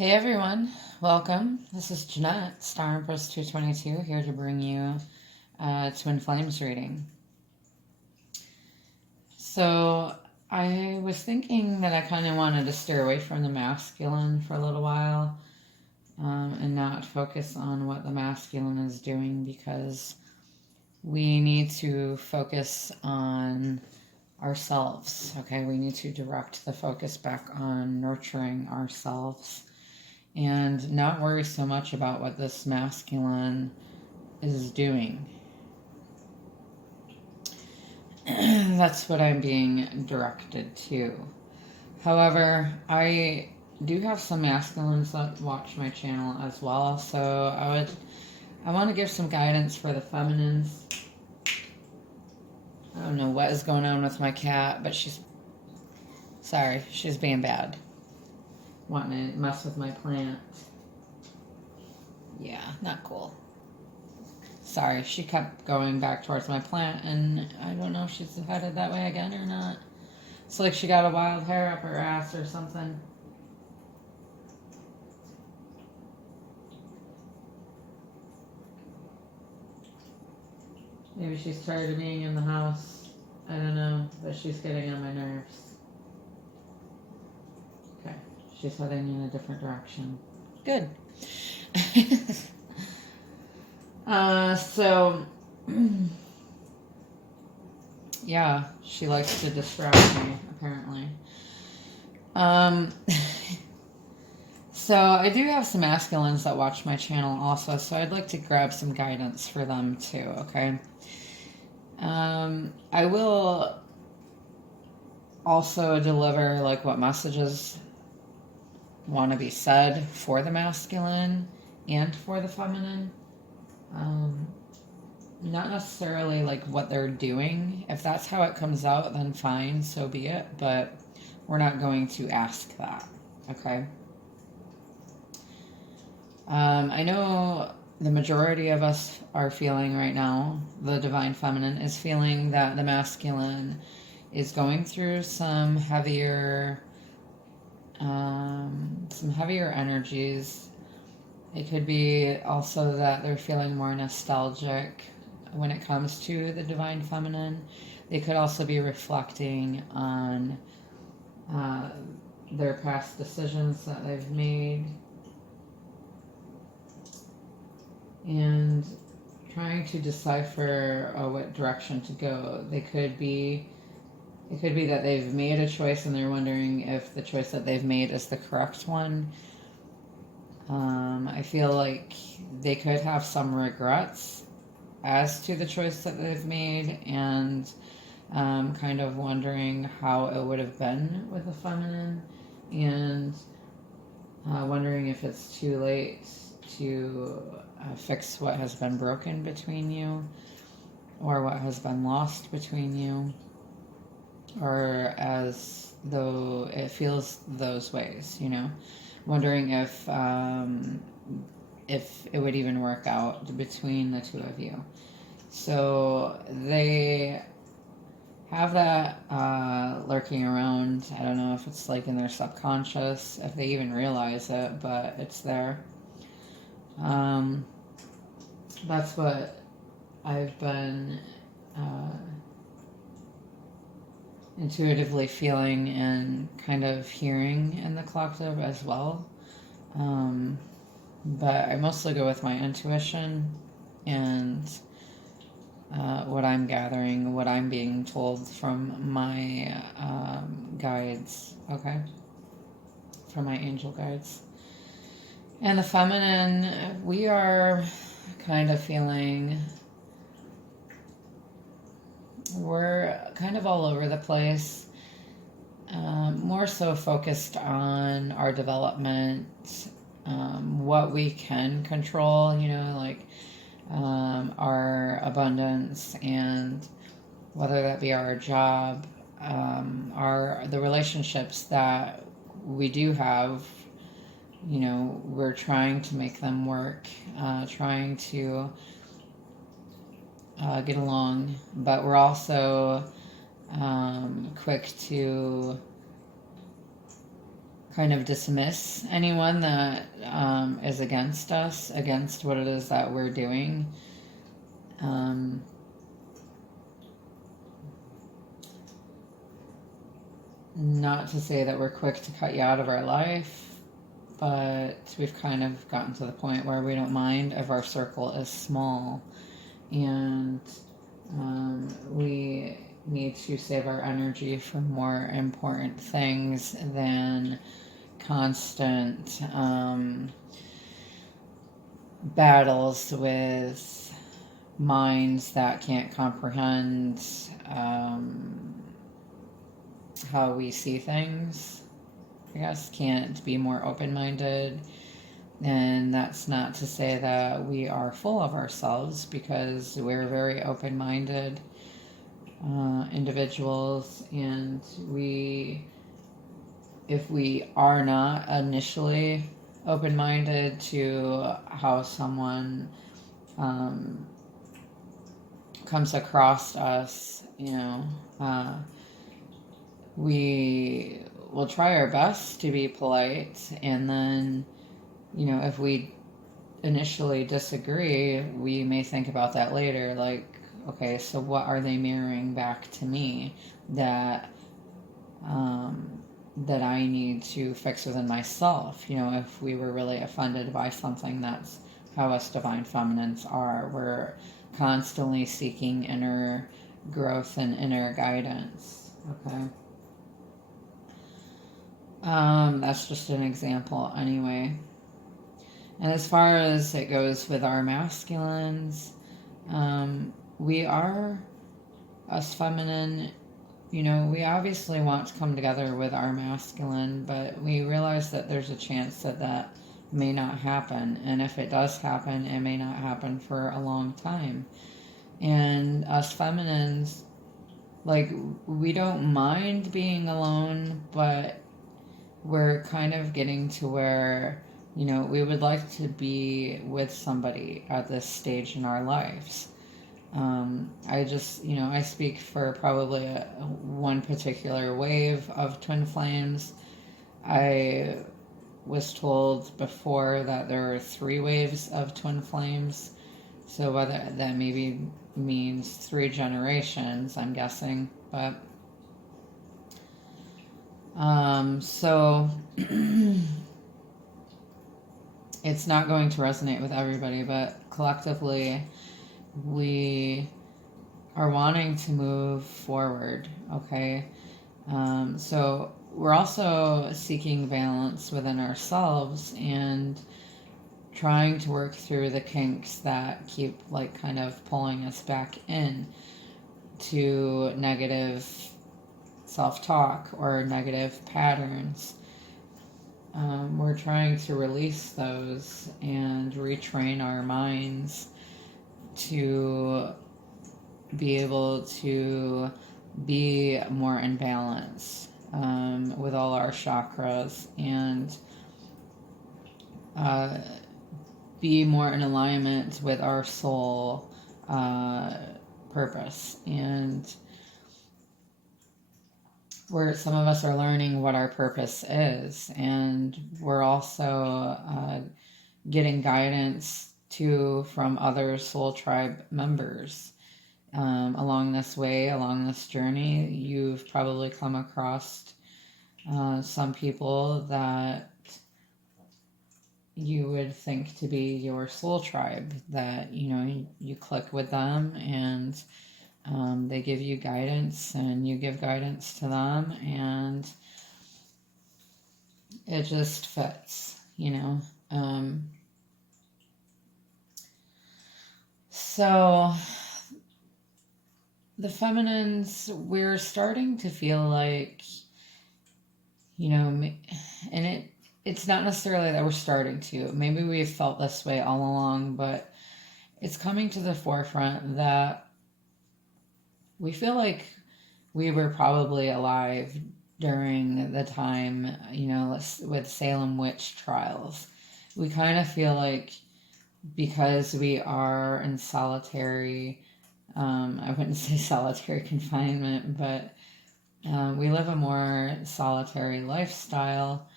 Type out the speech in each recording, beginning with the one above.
Hey everyone, welcome. This is Jeanette, Star Empress 222, here to bring you Twin Flames reading. So, I was thinking that I kind of wanted to steer away from the masculine for a little while and not focus on what the masculine is doing, because we need to focus on ourselves, okay? We need to direct the focus back on nurturing ourselves and not worry so much about what this masculine is doing. That's what I'm being directed to. However, I do have some masculines that watch my channel as well, so I want to give some guidance for the feminines. I don't know what is going on with my cat, but she's being bad, wanting to mess with my plant. Yeah, not cool. Sorry, she kept going back towards my plant, and I don't know if she's headed that way again or not. It's like she got a wild hair up her ass or something. Maybe she's tired of being in the house. I don't know, but she's getting on my nerves. Okay, she's heading in a different direction. Good. So, yeah, she likes to distract me, apparently. So I do have some masculines that watch my channel also, so I'd like to grab some guidance for them too, okay? I will also deliver like what messages want to be said for the masculine and for the feminine. Not necessarily like what they're doing. If that's how it comes out, then fine, so be it, but we're not going to ask that, okay? I know the majority of us are feeling right now, the divine feminine is feeling that the masculine is going through some heavier energies. It could be also that they're feeling more nostalgic when it comes to the divine feminine. They could also be reflecting on their past decisions that they've made and trying to decipher what direction to go. It could be that they've made a choice and they're wondering if the choice that they've made is the correct one. I feel like they could have some regrets as to the choice that they've made, and kind of wondering how it would have been with a feminine, and wondering if it's too late to fix what has been broken between you, or what has been lost between you, or as though it feels those ways, you know, wondering if it would even work out between the two of you. So they have that lurking around. I don't know if it's like in their subconscious, if they even realize it, but it's there. That's what I've been intuitively feeling and kind of hearing in the collective as well. But I mostly go with my intuition and what I'm gathering, what I'm being told from my guides, okay? From my angel guides. And the feminine, we are kind of feeling, we're kind of all over the place. More so focused on our development, what we can control, you know, like our abundance, and whether that be our job, the relationships that we do have, you know, we're trying to make them work, trying to get along, but we're also quick to kind of dismiss anyone that is against us, against what it is that we're doing. Not to say that we're quick to cut you out of our life, but we've kind of gotten to the point where we don't mind if our circle is small, and we need to save our energy for more important things than constant battles with minds that can't comprehend how we see things. I guess can't be more open-minded. And that's not to say that we are full of ourselves, because we're very open-minded individuals, and if we are not initially open-minded to how someone comes across us, we will try our best to be polite, and then, if we initially disagree, we may think about that later, like, okay, so what are they mirroring back to me that that I need to fix within myself? If we were really offended by something, that's how us divine feminines are. We're constantly seeking inner growth and inner guidance. Okay. That's just an example anyway. And as far as it goes with our masculines, we are, us feminine, we obviously want to come together with our masculine, but we realize that there's a chance that that may not happen. And if it does happen, it may not happen for a long time. And us feminines, like, we don't mind being alone, but we're kind of getting to where, we would like to be with somebody at this stage in our lives. I just, I speak for probably one particular wave of twin flames. I was told before that there are 3 waves of twin flames. So whether that maybe means 3 generations, I'm guessing. But so it's not going to resonate with everybody, but collectively we are wanting to move forward. Okay. So we're also seeking balance within ourselves and trying to work through the kinks that keep kind of pulling us back in to negative self-talk or negative patterns. We're trying to release those and retrain our minds to be able to be more in balance with all our chakras, and be more in alignment with our soul purpose. And where some of us are learning what our purpose is, and we're also getting guidance too from other soul tribe members along this way, along this journey. You've probably come across some people that you would think to be your soul tribe, that you click with them, and they give you guidance and you give guidance to them, and it just fits, so the feminines, we're starting to feel like, and it's not necessarily that we're starting to, maybe we've felt this way all along, but it's coming to the forefront that we feel like we were probably alive during the time, with Salem witch trials. We kind of feel like, because we are in solitary, I wouldn't say solitary confinement, but we live a more solitary lifestyle.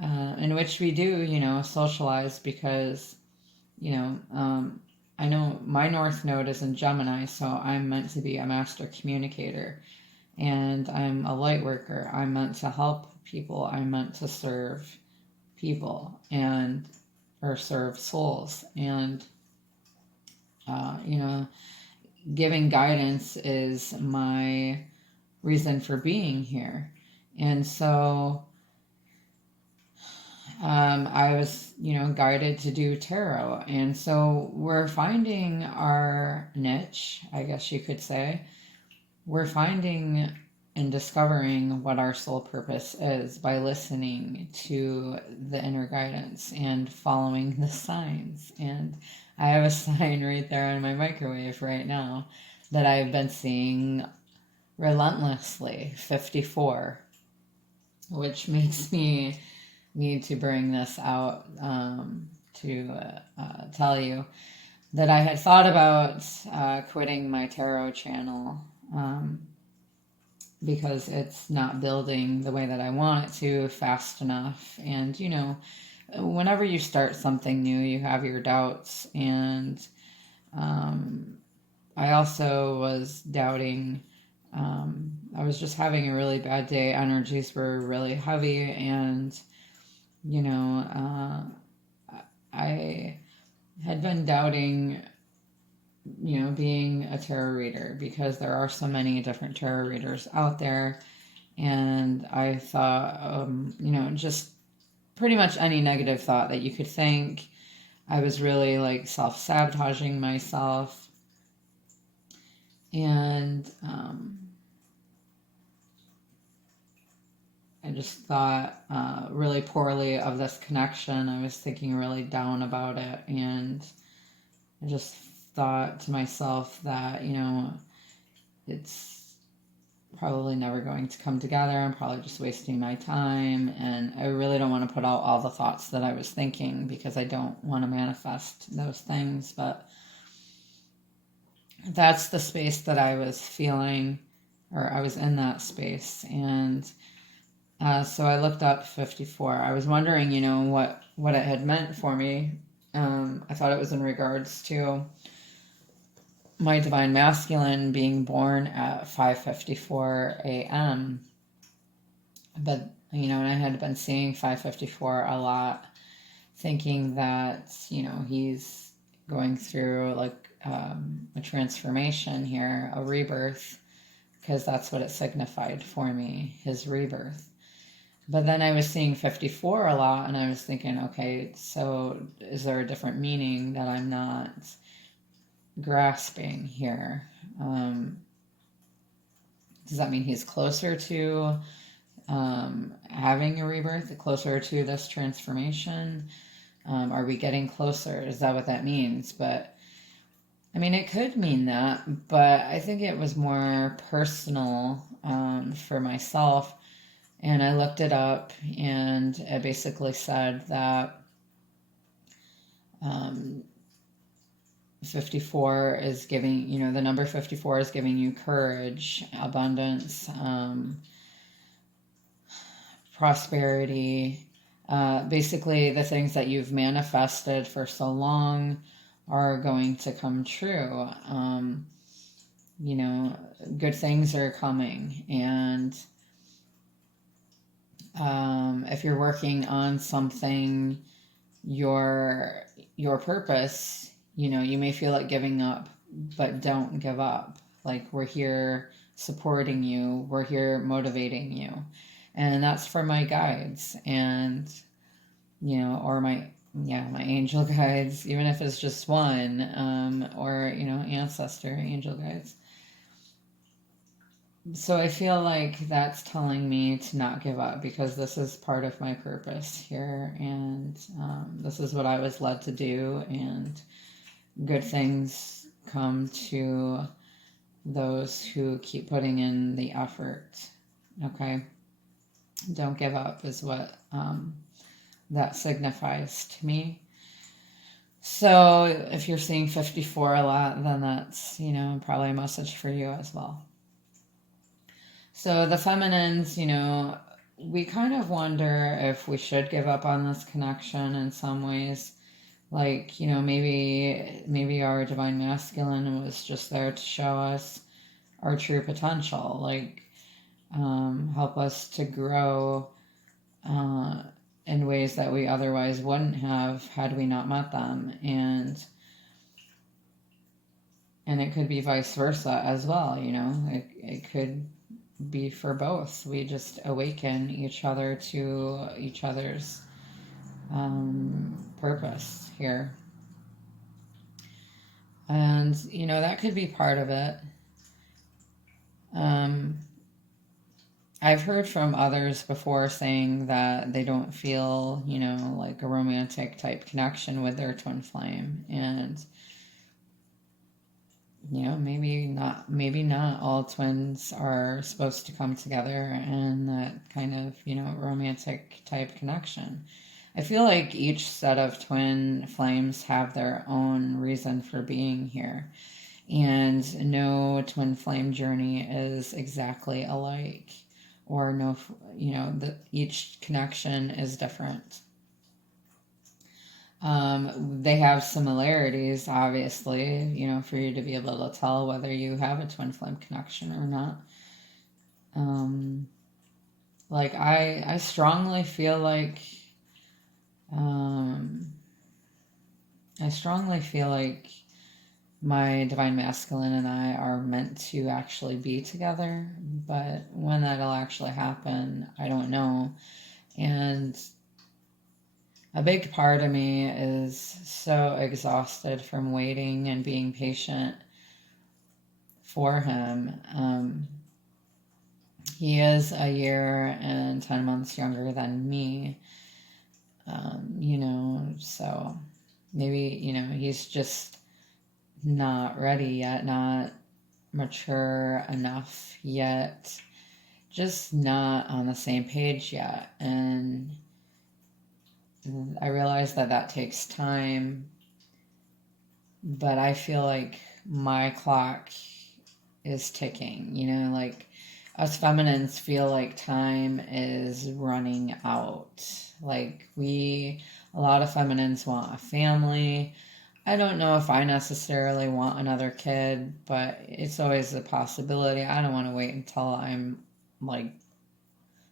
in which we do, socialize because, I know my North Node is in Gemini, so I'm meant to be a master communicator. And I'm a light worker. I'm meant to help people. I'm meant to serve people or serve souls. And, giving guidance is my reason for being here. And so I was, guided to do tarot. And so we're finding our niche, I guess you could say. We're finding and discovering what our soul purpose is by listening to the inner guidance and following the signs. And I have a sign right there on my microwave right now that I've been seeing relentlessly, 54, which makes me need to bring this out to tell you that I had thought about quitting my tarot channel because it's not building the way that I want it to fast enough. And, whenever you start something new, you have your doubts. And I also was doubting. I was just having a really bad day. Energies were really heavy. And, I had been doubting being a tarot reader because there are so many different tarot readers out there. And I thought, just pretty much any negative thought that you could think. I was really like self-sabotaging myself. And I just thought really poorly of this connection. I was thinking really down about it. And I just thought to myself that, it's probably never going to come together. I'm probably just wasting my time. And I really don't want to put out all the thoughts that I was thinking because I don't want to manifest those things. But that's the space that I was feeling, or I was in that space. And so I looked up 54. I was wondering, what it had meant for me. I thought it was in regards to my divine masculine being born at 5:54 a.m. But, and I had been seeing 5:54 a lot, thinking that, he's going through like a transformation here, a rebirth, because that's what it signified for me, his rebirth. But then I was seeing 54 a lot, and I was thinking, okay, so is there a different meaning that I'm not grasping here? Does that mean he's closer to having a rebirth, closer to this transformation? Are we getting closer? Is that what that means? But it could mean that, but I think it was more personal for myself. And I looked it up, and it basically said that 54 is giving, the number 54 is giving you courage, abundance, prosperity. Basically, the things that you've manifested for so long are going to come true. Good things are coming. And if you're working on something, your purpose, you may feel like giving up, but don't give up. Like, we're here supporting you. We're here motivating you. And that's for my guides and, or my angel guides, even if it's just one, or, ancestor angel guides. So I feel like that's telling me to not give up, because this is part of my purpose here, and this is what I was led to do, and good things come to those who keep putting in the effort. Okay? Don't give up is what that signifies to me. So if you're seeing 54 a lot, then that's, probably a message for you as well. So the feminines, we kind of wonder if we should give up on this connection in some ways. Like, maybe our divine masculine was just there to show us our true potential, like help us to grow in ways that we otherwise wouldn't have had we not met them, and it could be vice versa as well. It could be for both. We just awaken each other to each other's purpose here, and that could be part of it. I've heard from others before saying that they don't feel, like a romantic type connection with their twin flame. And, maybe not all twins are supposed to come together in that kind of, romantic type connection. I feel like each set of twin flames have their own reason for being here. And no twin flame journey is exactly alike, or each connection is different. They have similarities, obviously, for you to be able to tell whether you have a twin flame connection or not. Like I strongly feel like my divine masculine and I are meant to actually be together, but when that'll actually happen, I don't know. And a big part of me is so exhausted from waiting and being patient for him. He is a year and 10 months younger than me, so maybe, he's just not ready yet, not mature enough yet, just not on the same page yet. And I realize that takes time, but I feel like my clock is ticking, like us feminines feel like time is running out. Like a lot of feminines want a family. I don't know if I necessarily want another kid, but it's always a possibility. I don't want to wait until I'm like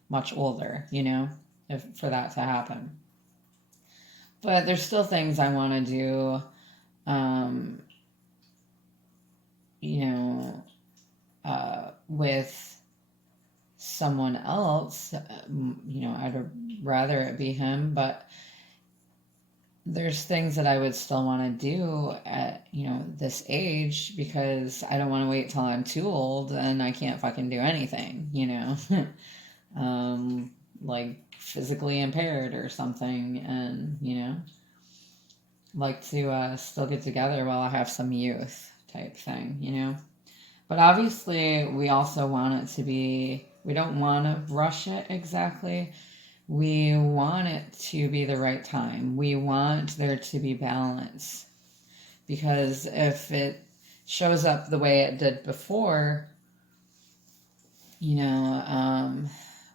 much older, for that to happen. But there's still things I want to do, with someone else. I'd rather it be him, but there's things that I would still want to do at, this age, because I don't want to wait till I'm too old and I can't fucking do anything, like physically impaired or something, and, like to still get together while I have some youth type thing. But obviously we also want it to be, we don't want to rush it exactly. We want it to be the right time. We want there to be balance. Because if it shows up the way it did before,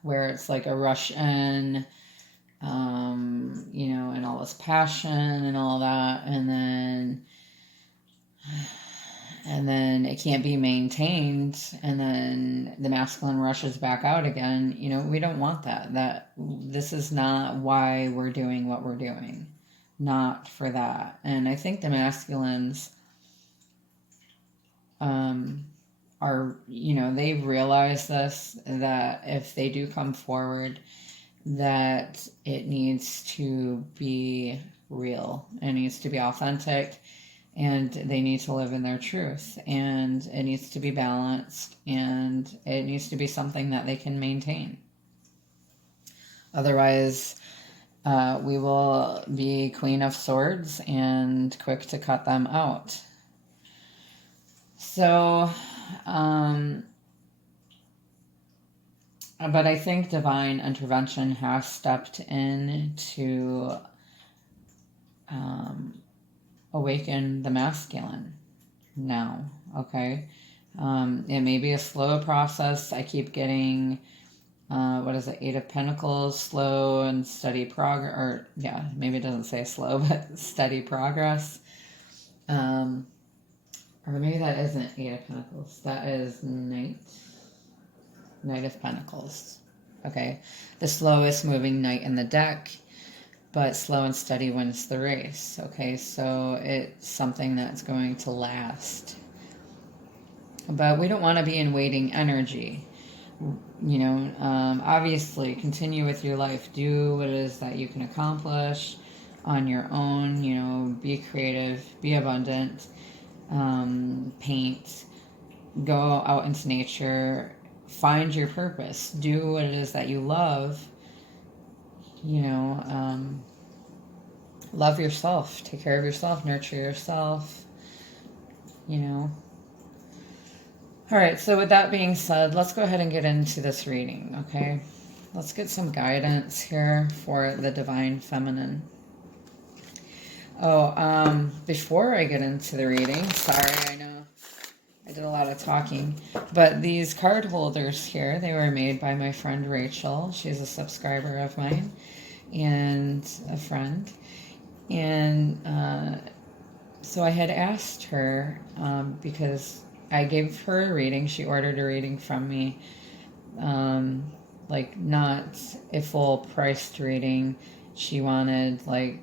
where it's like a rush in, and all this passion and all that, and then it can't be maintained, and then the masculine rushes back out again. We don't want that. This is not why we're doing what we're doing. Not for that. And I think the masculines are, they realize this, that if they do come forward, that it needs to be real. It needs to be authentic. And they need to live in their truth, and it needs to be balanced, and it needs to be something that they can maintain. Otherwise, we will be Queen of Swords and quick to cut them out. So, but I think divine intervention has stepped in to awaken the masculine now, okay? It may be a slow process. I keep getting what is it? Eight of Pentacles, slow and steady progress, or yeah, maybe it doesn't say slow, but steady progress. Or maybe that isn't Eight of Pentacles. That is Knight of Pentacles. Okay. The slowest moving knight in the deck, but slow and steady wins the race. Okay, so it's something that's going to last. But we don't want to be in waiting energy. You know, obviously, continue with your life. Do what it is that you can accomplish on your own. You know, be creative, be abundant, paint, go out into nature, find your purpose, do what it is that you love. You know, love yourself, take care of yourself, nurture yourself, you know. All right, so with that being said, let's go ahead and get into this reading, okay? Let's get some guidance here for the Divine Feminine. Oh, before I get into the reading, sorry, I know I did a lot of talking, but these card holders here, they were made by my friend Rachel. She's a subscriber of mine and a friend. And so I had asked her, because I gave her a reading. She ordered a reading from me, like not a full priced reading. She wanted like,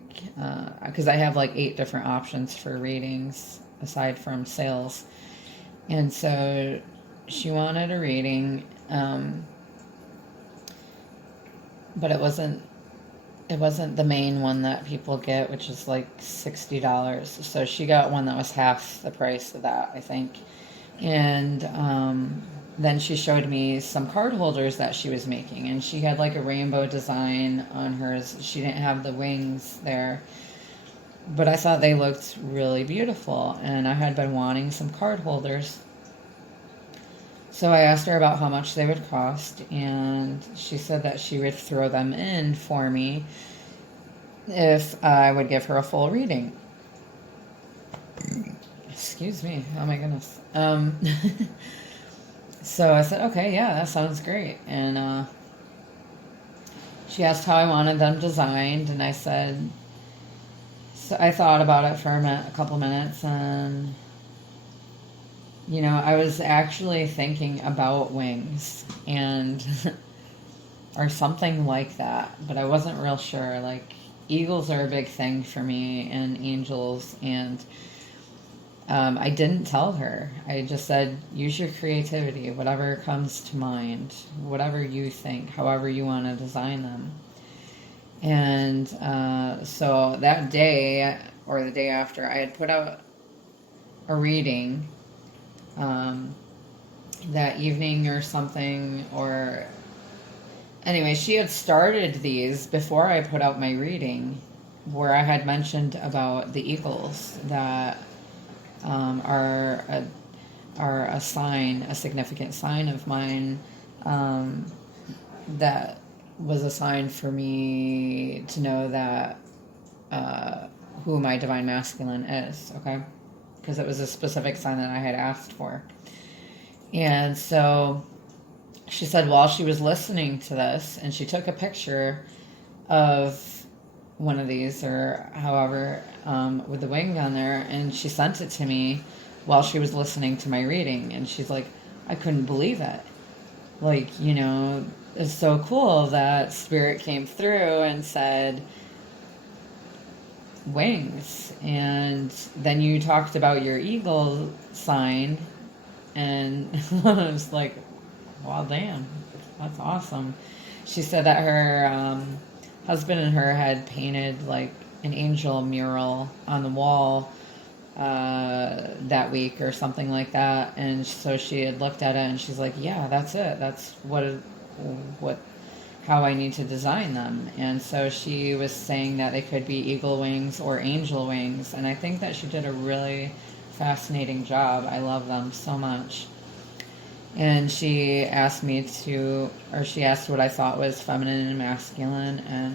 because I have like 8 different options for readings aside from sales. And so she wanted a reading, but it wasn't the main one that people get, which is like $60. So she got one that was half the price of that, I think. And then she showed me some card holders that she was making, and she had like a rainbow design on hers. She didn't have the wings there, but I thought they looked really beautiful, and I had been wanting some card holders. So I asked her about how much they would cost, and she said that she would throw them in for me if I would give her a full reading. Excuse me. Oh my goodness. So I said, okay, yeah, that sounds great. And she asked how I wanted them designed, and I said, so I thought about it for a couple minutes, and you know, I was actually thinking about wings and or something like that, but I wasn't real sure. Like, eagles are a big thing for me, and angels, and I didn't tell her. I just said, use your creativity, whatever comes to mind, whatever you think, however you want to design them. And so that day, or the day after, I had put out a reading that evening or something, or anyway, she had started these before I put out my reading, where I had mentioned about the eagles that are a sign, a significant sign of mine, that was a sign for me to know that who my divine masculine is, okay? Because it was a specific sign that I had asked for. And so she said while she was listening to this, and she took a picture of one of these, or however, with the wing on there, and she sent it to me while she was listening to my reading. And she's like, I couldn't believe it. Like, you know, it's so cool that Spirit came through and said wings. And then you talked about your eagle sign, and I was like, wow, damn, that's awesome. She said that her husband and her had painted like an angel mural on the wall that week or something like that, and so she had looked at it and she's like, yeah, that's it, that's how I need to design them. And so she was saying that they could be eagle wings or angel wings, and I think that she did a really fascinating job. I love them so much. And she asked she asked what I thought was feminine and masculine, and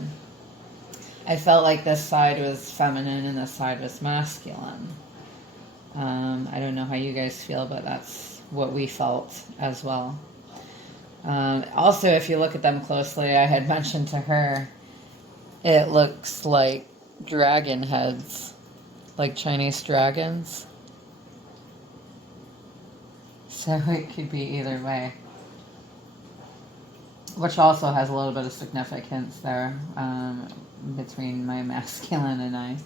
I felt like this side was feminine and this side was masculine. I don't know how you guys feel, but that's what we felt as well. Also, if you look at them closely, I had mentioned to her, it looks like dragon heads, like Chinese dragons. So it could be either way. Which also has a little bit of significance there, between my masculine and I.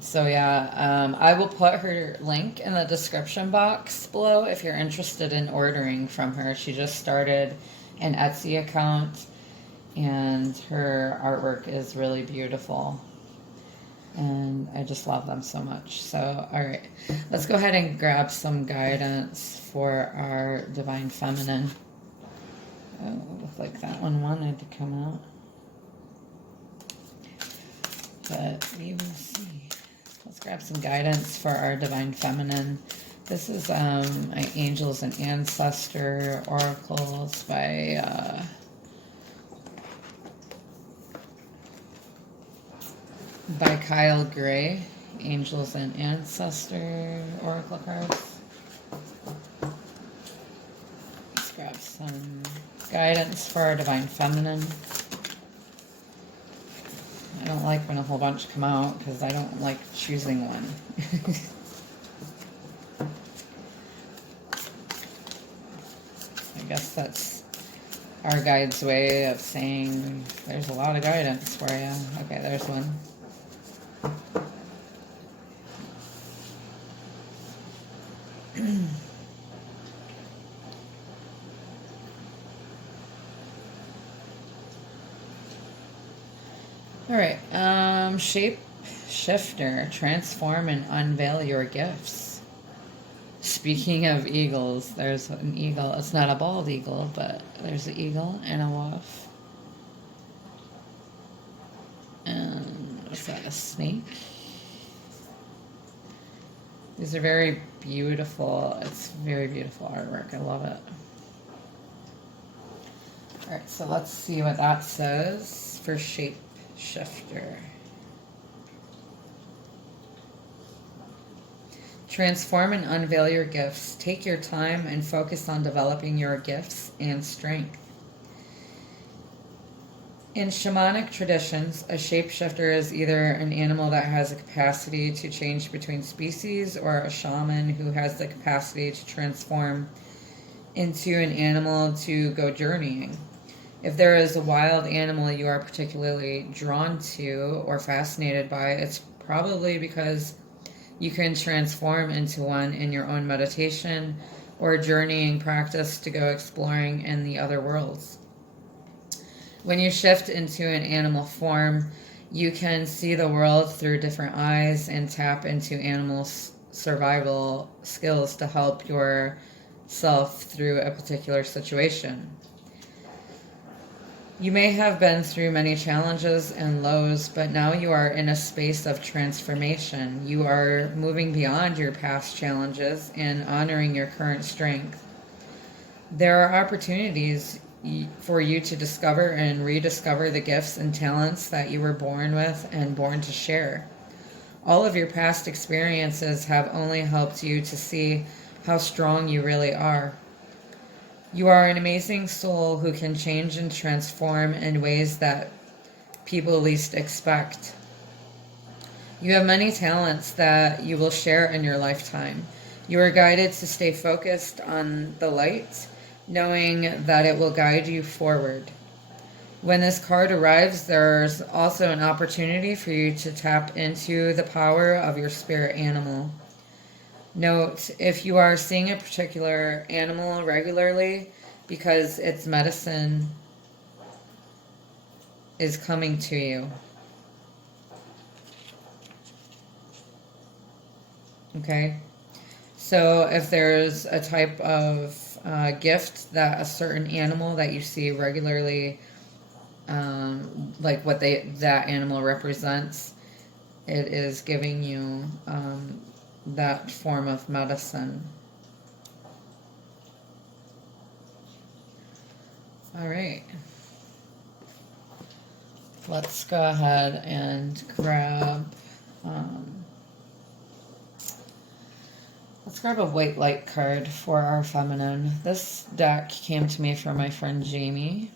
So yeah, I will put her link in the description box below if you're interested in ordering from her. She just started an Etsy account, and her artwork is really beautiful. And I just love them so much. So, all right, let's go ahead and grab some guidance for our Divine Feminine. Oh, looked like that one wanted to come out. But we will see. Let's grab some guidance for our Divine Feminine. This is my Angels and Ancestor Oracles by Kyle Gray. Angels and Ancestor Oracle cards. Let's grab some guidance for our Divine Feminine. I don't like when a whole bunch come out because I don't like choosing one. I guess that's our guide's way of saying there's a lot of guidance for you. Okay, there's one. All right, shape shifter, transform and unveil your gifts. Speaking of eagles, there's an eagle. It's not a bald eagle, but there's an eagle and a wolf. And is that a snake? These are very beautiful. It's very beautiful artwork. I love it. All right, so let's see what that says for shape shifter. Transform and unveil your gifts. Take your time and focus on developing your gifts and strength. In shamanic traditions, a shapeshifter is either an animal that has a capacity to change between species, or a shaman who has the capacity to transform into an animal to go journeying. If there is a wild animal you are particularly drawn to or fascinated by, it's probably because you can transform into one in your own meditation or journeying practice to go exploring in the other worlds. When you shift into an animal form, you can see the world through different eyes and tap into animals' survival skills to help yourself through a particular situation. You may have been through many challenges and lows, but now you are in a space of transformation. You are moving beyond your past challenges and honoring your current strength. There are opportunities for you to discover and rediscover the gifts and talents that you were born with and born to share. All of your past experiences have only helped you to see how strong you really are. You are an amazing soul who can change and transform in ways that people least expect. You have many talents that you will share in your lifetime. You are guided to stay focused on the light, knowing that it will guide you forward. When this card arrives, there's also an opportunity for you to tap into the power of your spirit animal. Note, if you are seeing a particular animal regularly because its medicine is coming to you. Okay? So if there's a type of gift that a certain animal that you see regularly, like what that animal represents, it is giving you that form of medicine. All right. Let's go ahead and grab Let's grab a white light card for our feminine. This deck came to me from my friend Jamie.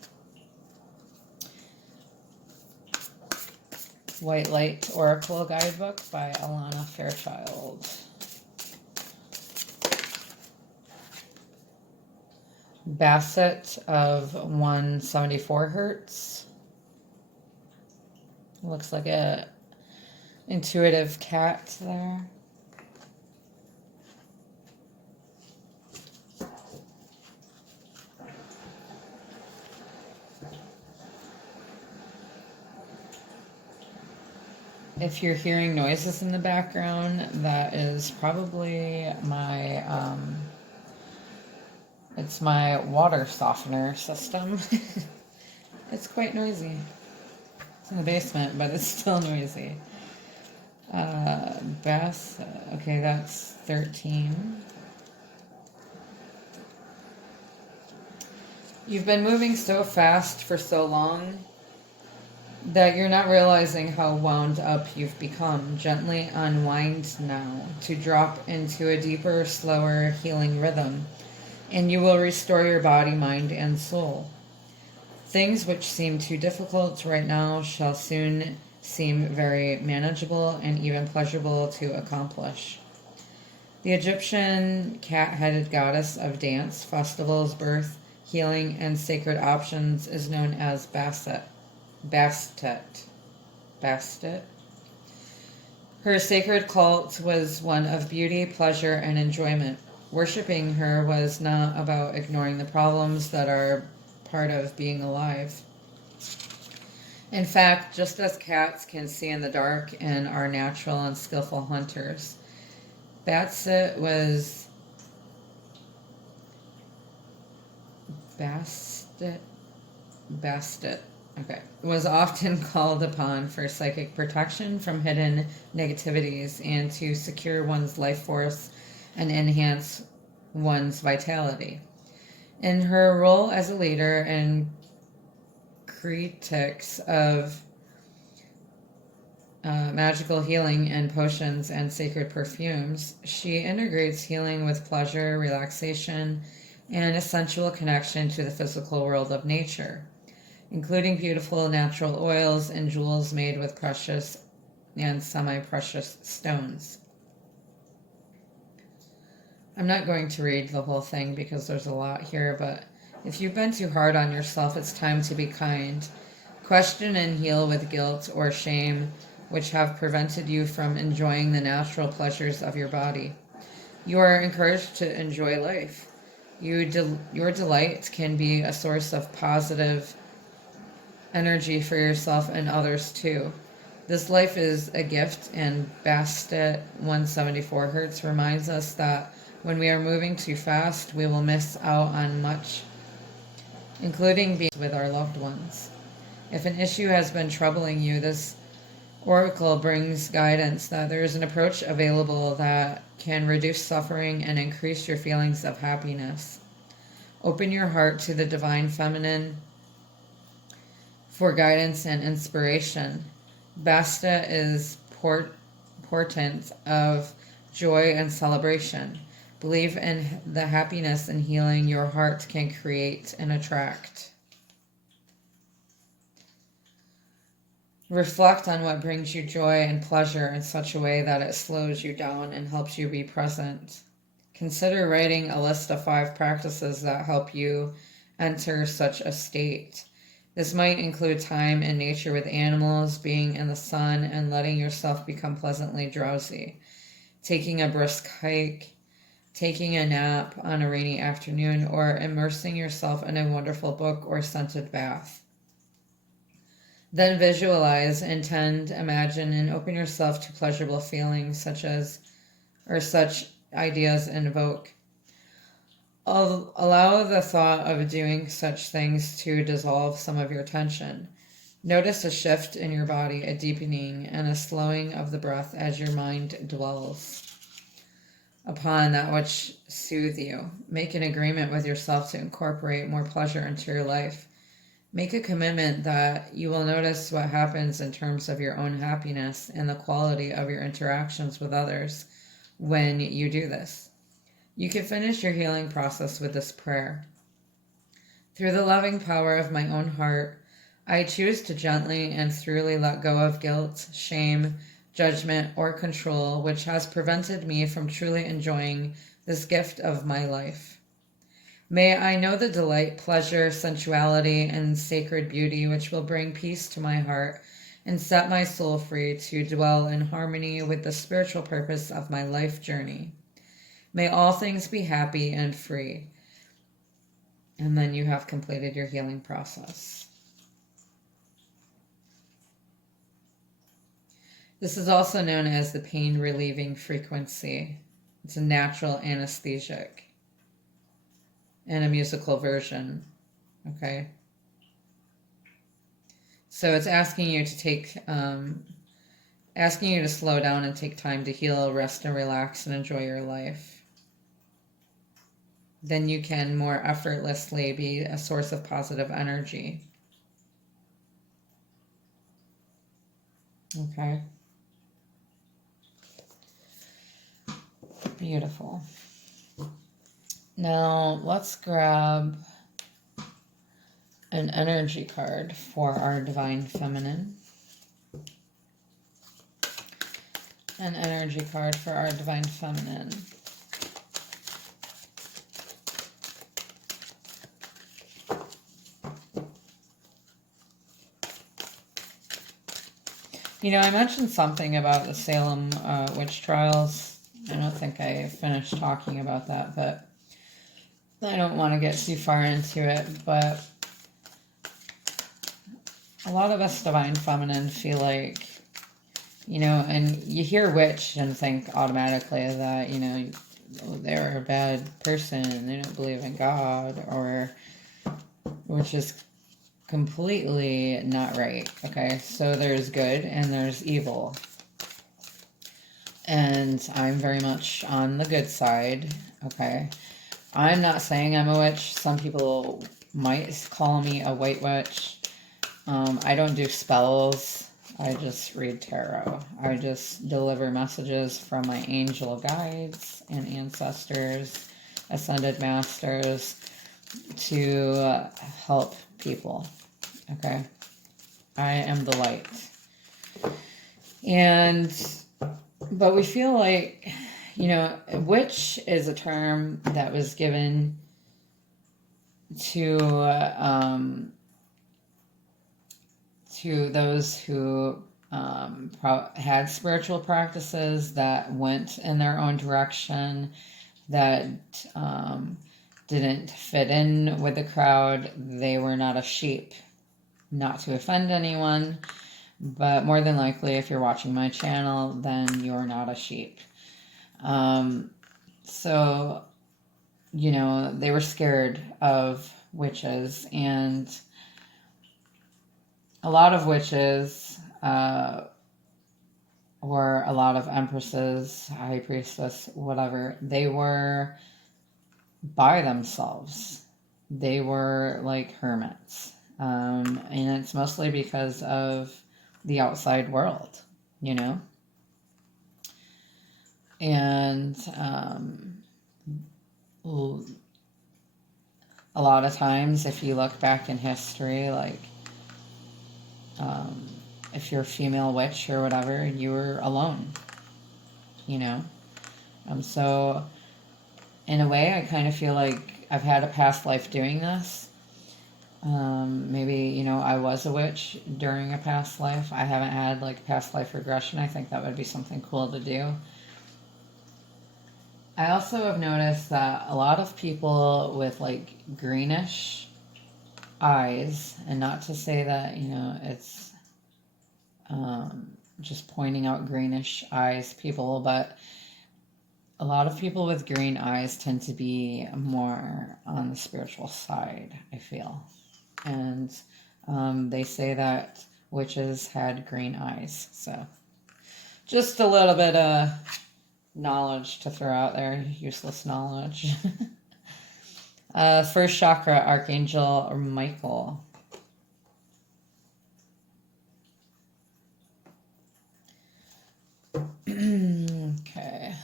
White Light Oracle Guidebook by Alana Fairchild. Basset of 174 hertz. Looks like a intuitive cat there. If you're hearing noises in the background, that is probably my, it's my water softener system. It's quite noisy. It's in the basement, but it's still noisy. Bass, okay, that's 13. You've been moving so fast for so long that you're not realizing how wound up you've become. Gently unwind now to drop into a deeper, slower healing rhythm, and you will restore your body, mind, and soul. Things which seem too difficult right now shall soon seem very manageable and even pleasurable to accomplish. The Egyptian cat-headed goddess of dance, festivals, birth, healing, and sacred options is known as Bastet. Her sacred cult was one of beauty, pleasure, and enjoyment. Worshipping her was not about ignoring the problems that are part of being alive. In fact, just as cats can see in the dark and are natural and skillful hunters, Bastet was often called upon for psychic protection from hidden negativities and to secure one's life force and enhance one's vitality. In her role as a leader and critics of magical healing and potions and sacred perfumes, she integrates healing with pleasure, relaxation, and a sensual connection to the physical world of nature, including beautiful natural oils and jewels made with precious and semi-precious stones. I'm not going to read the whole thing because there's a lot here, but if you've been too hard on yourself, it's time to be kind. Question and heal with guilt or shame, which have prevented you from enjoying the natural pleasures of your body. You are encouraged to enjoy life. Your delight can be a source of positive energy for yourself and others too. This life is a gift, and Bastet 174 Hertz reminds us that when we are moving too fast, we will miss out on much, including being with our loved ones. If an issue has been troubling you, this oracle brings guidance that there is an approach available that can reduce suffering and increase your feelings of happiness. Open your heart to the divine feminine for guidance and inspiration. Bastet is portent of joy and celebration. Believe in the happiness and healing your heart can create and attract. Reflect on what brings you joy and pleasure in such a way that it slows you down and helps you be present. Consider writing a list of 5 practices that help you enter such a state. This might include time in nature with animals, being in the sun, and letting yourself become pleasantly drowsy. Taking a brisk hike, taking a nap on a rainy afternoon, or immersing yourself in a wonderful book or scented bath. Then visualize, intend, imagine, and open yourself to pleasurable feelings such ideas invoke. Allow the thought of doing such things to dissolve some of your tension. Notice a shift in your body, a deepening, and a slowing of the breath as your mind dwells upon that which soothes you. Make an agreement with yourself to incorporate more pleasure into your life. Make a commitment that you will notice what happens in terms of your own happiness and the quality of your interactions with others when you do this. You can finish your healing process with this prayer. Through the loving power of my own heart, I choose to gently and thoroughly let go of guilt, shame, judgment, or control, which has prevented me from truly enjoying this gift of my life. May I know the delight, pleasure, sensuality, and sacred beauty which will bring peace to my heart and set my soul free to dwell in harmony with the spiritual purpose of my life journey. May all things be happy and free. And then you have completed your healing process. This is also known as the pain relieving frequency. It's a natural anesthetic and a musical version. Okay. So it's asking you to slow down and take time to heal, rest, and relax and enjoy your life. Then you can more effortlessly be a source of positive energy. Okay. Beautiful. Now let's grab an energy card for our Divine Feminine. An energy card for our Divine Feminine. You know, I mentioned something about the Salem witch trials. I don't think I finished talking about that, but I don't want to get too far into it. But a lot of us Divine Feminine feel like, you know, and you hear witch and think automatically that, you know, they're a bad person, they don't believe in God, or which is completely not right. Okay, so there's good and there's evil, and I'm very much on the good side. Okay, I'm not saying I'm a witch. Some people might call me a white witch. I don't do spells. I just read tarot. I just deliver messages from my angel guides and ancestors, ascended masters, to help people. Okay, I am the light. But we feel like, you know, witch is a term that was given to those who had spiritual practices that went in their own direction, that didn't fit in with the crowd. They were not a sheep. Not to offend anyone, but more than likely, if you're watching my channel, then you're not a sheep. So, you know, they were scared of witches, and a lot of witches, or a lot of empresses, high priestess, whatever, they were by themselves. They were like hermits. And it's mostly because of the outside world, you know? And a lot of times, if you look back in history, like if you're a female witch or whatever, you were alone, you know? So in a way, I kind of feel like I've had a past life doing this. Maybe, you know, I was a witch during a past life. I haven't had like past life regression. I think that would be something cool to do. I also have noticed that a lot of people with like greenish eyes, and not to say that, you know, it's just pointing out greenish eyes people, but a lot of people with green eyes tend to be more on the spiritual side, I feel. And they say that witches had green eyes. So just a little bit of knowledge to throw out there, useless knowledge. First chakra, Archangel Michael. Okay.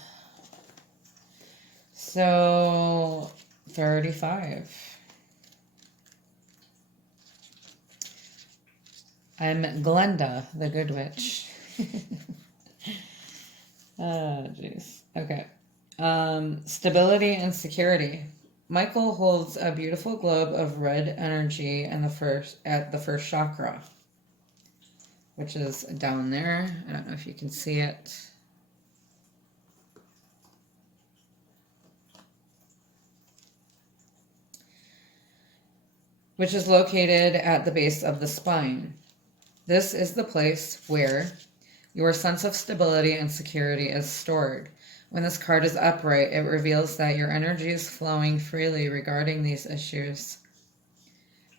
So 35. I'm Glenda, the Good Witch. Oh, jeez. Okay. Stability and security. Michael holds a beautiful globe of red energy at the first chakra, which is down there. I don't know if you can see it. Which is located at the base of the spine. This is the place where your sense of stability and security is stored. When this card is upright, it reveals that your energy is flowing freely regarding these issues.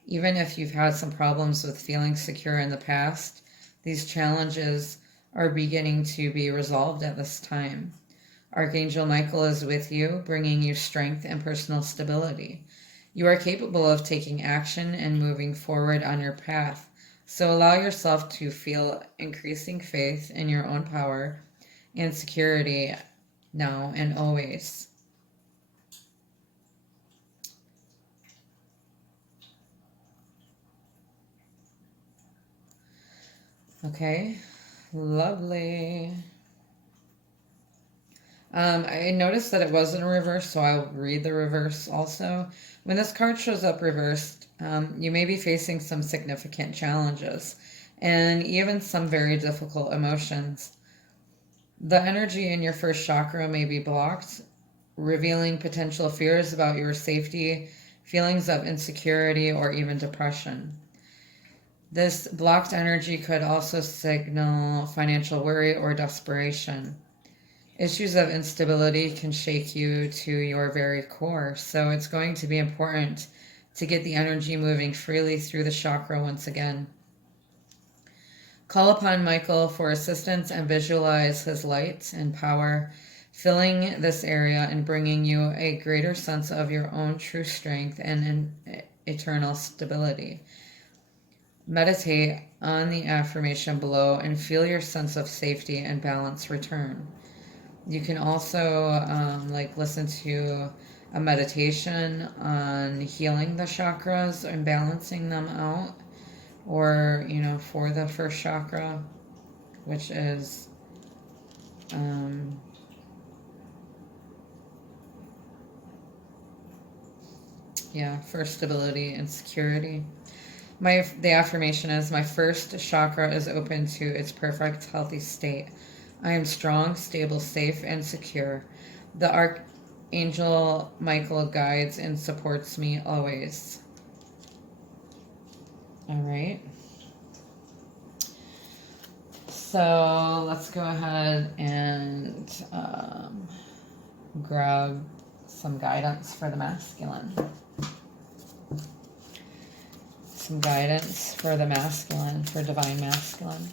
Even if you've had some problems with feeling secure in the past, these challenges are beginning to be resolved at this time. Archangel Michael is with you, bringing you strength and personal stability. You are capable of taking action and moving forward on your path. So allow yourself to feel increasing faith in your own power and security now and always. Okay, lovely. I noticed that it was in reverse, so I'll read the reverse also. When this card shows up reversed, you may be facing some significant challenges and even some very difficult emotions. The energy in your first chakra may be blocked, revealing potential fears about your safety, feelings of insecurity, or even depression. This blocked energy could also signal financial worry or desperation. Issues of instability can shake you to your very core, so it's going to be important to get the energy moving freely through the chakra once again. Call upon Michael for assistance and visualize his light and power filling this area and bringing you a greater sense of your own true strength and eternal stability. Meditate on the affirmation below and feel your sense of safety and balance return. You can also listen to a meditation on healing the chakras and balancing them out, or for the first chakra, which is for stability and security. The affirmation is, my first chakra is open to its perfect healthy state. I am strong, stable, safe, and secure. The Archangel Michael guides and supports me always. All right. So let's go ahead and grab some guidance for the masculine. Some guidance for the masculine, for divine masculine.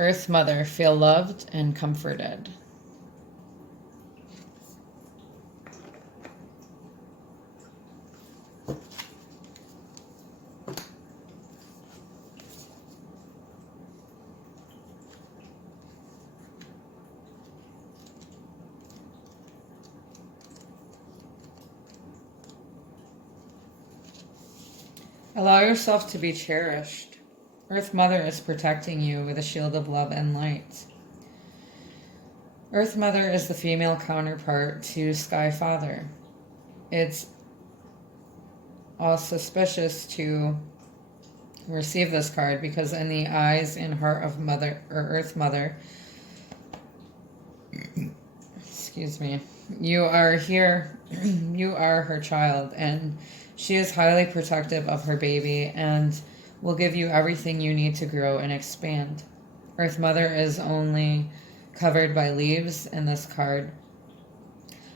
Earth Mother, feel loved and comforted. Allow yourself to be cherished. Earth Mother is protecting you with a shield of love and light. Earth Mother is the female counterpart to Sky Father. It's auspicious to receive this card because in the eyes and heart of Mother or Earth Mother, excuse me, you are here, you are her child, and she is highly protective of her baby and will give you everything you need to grow and expand. Earth Mother is only covered by leaves in this card,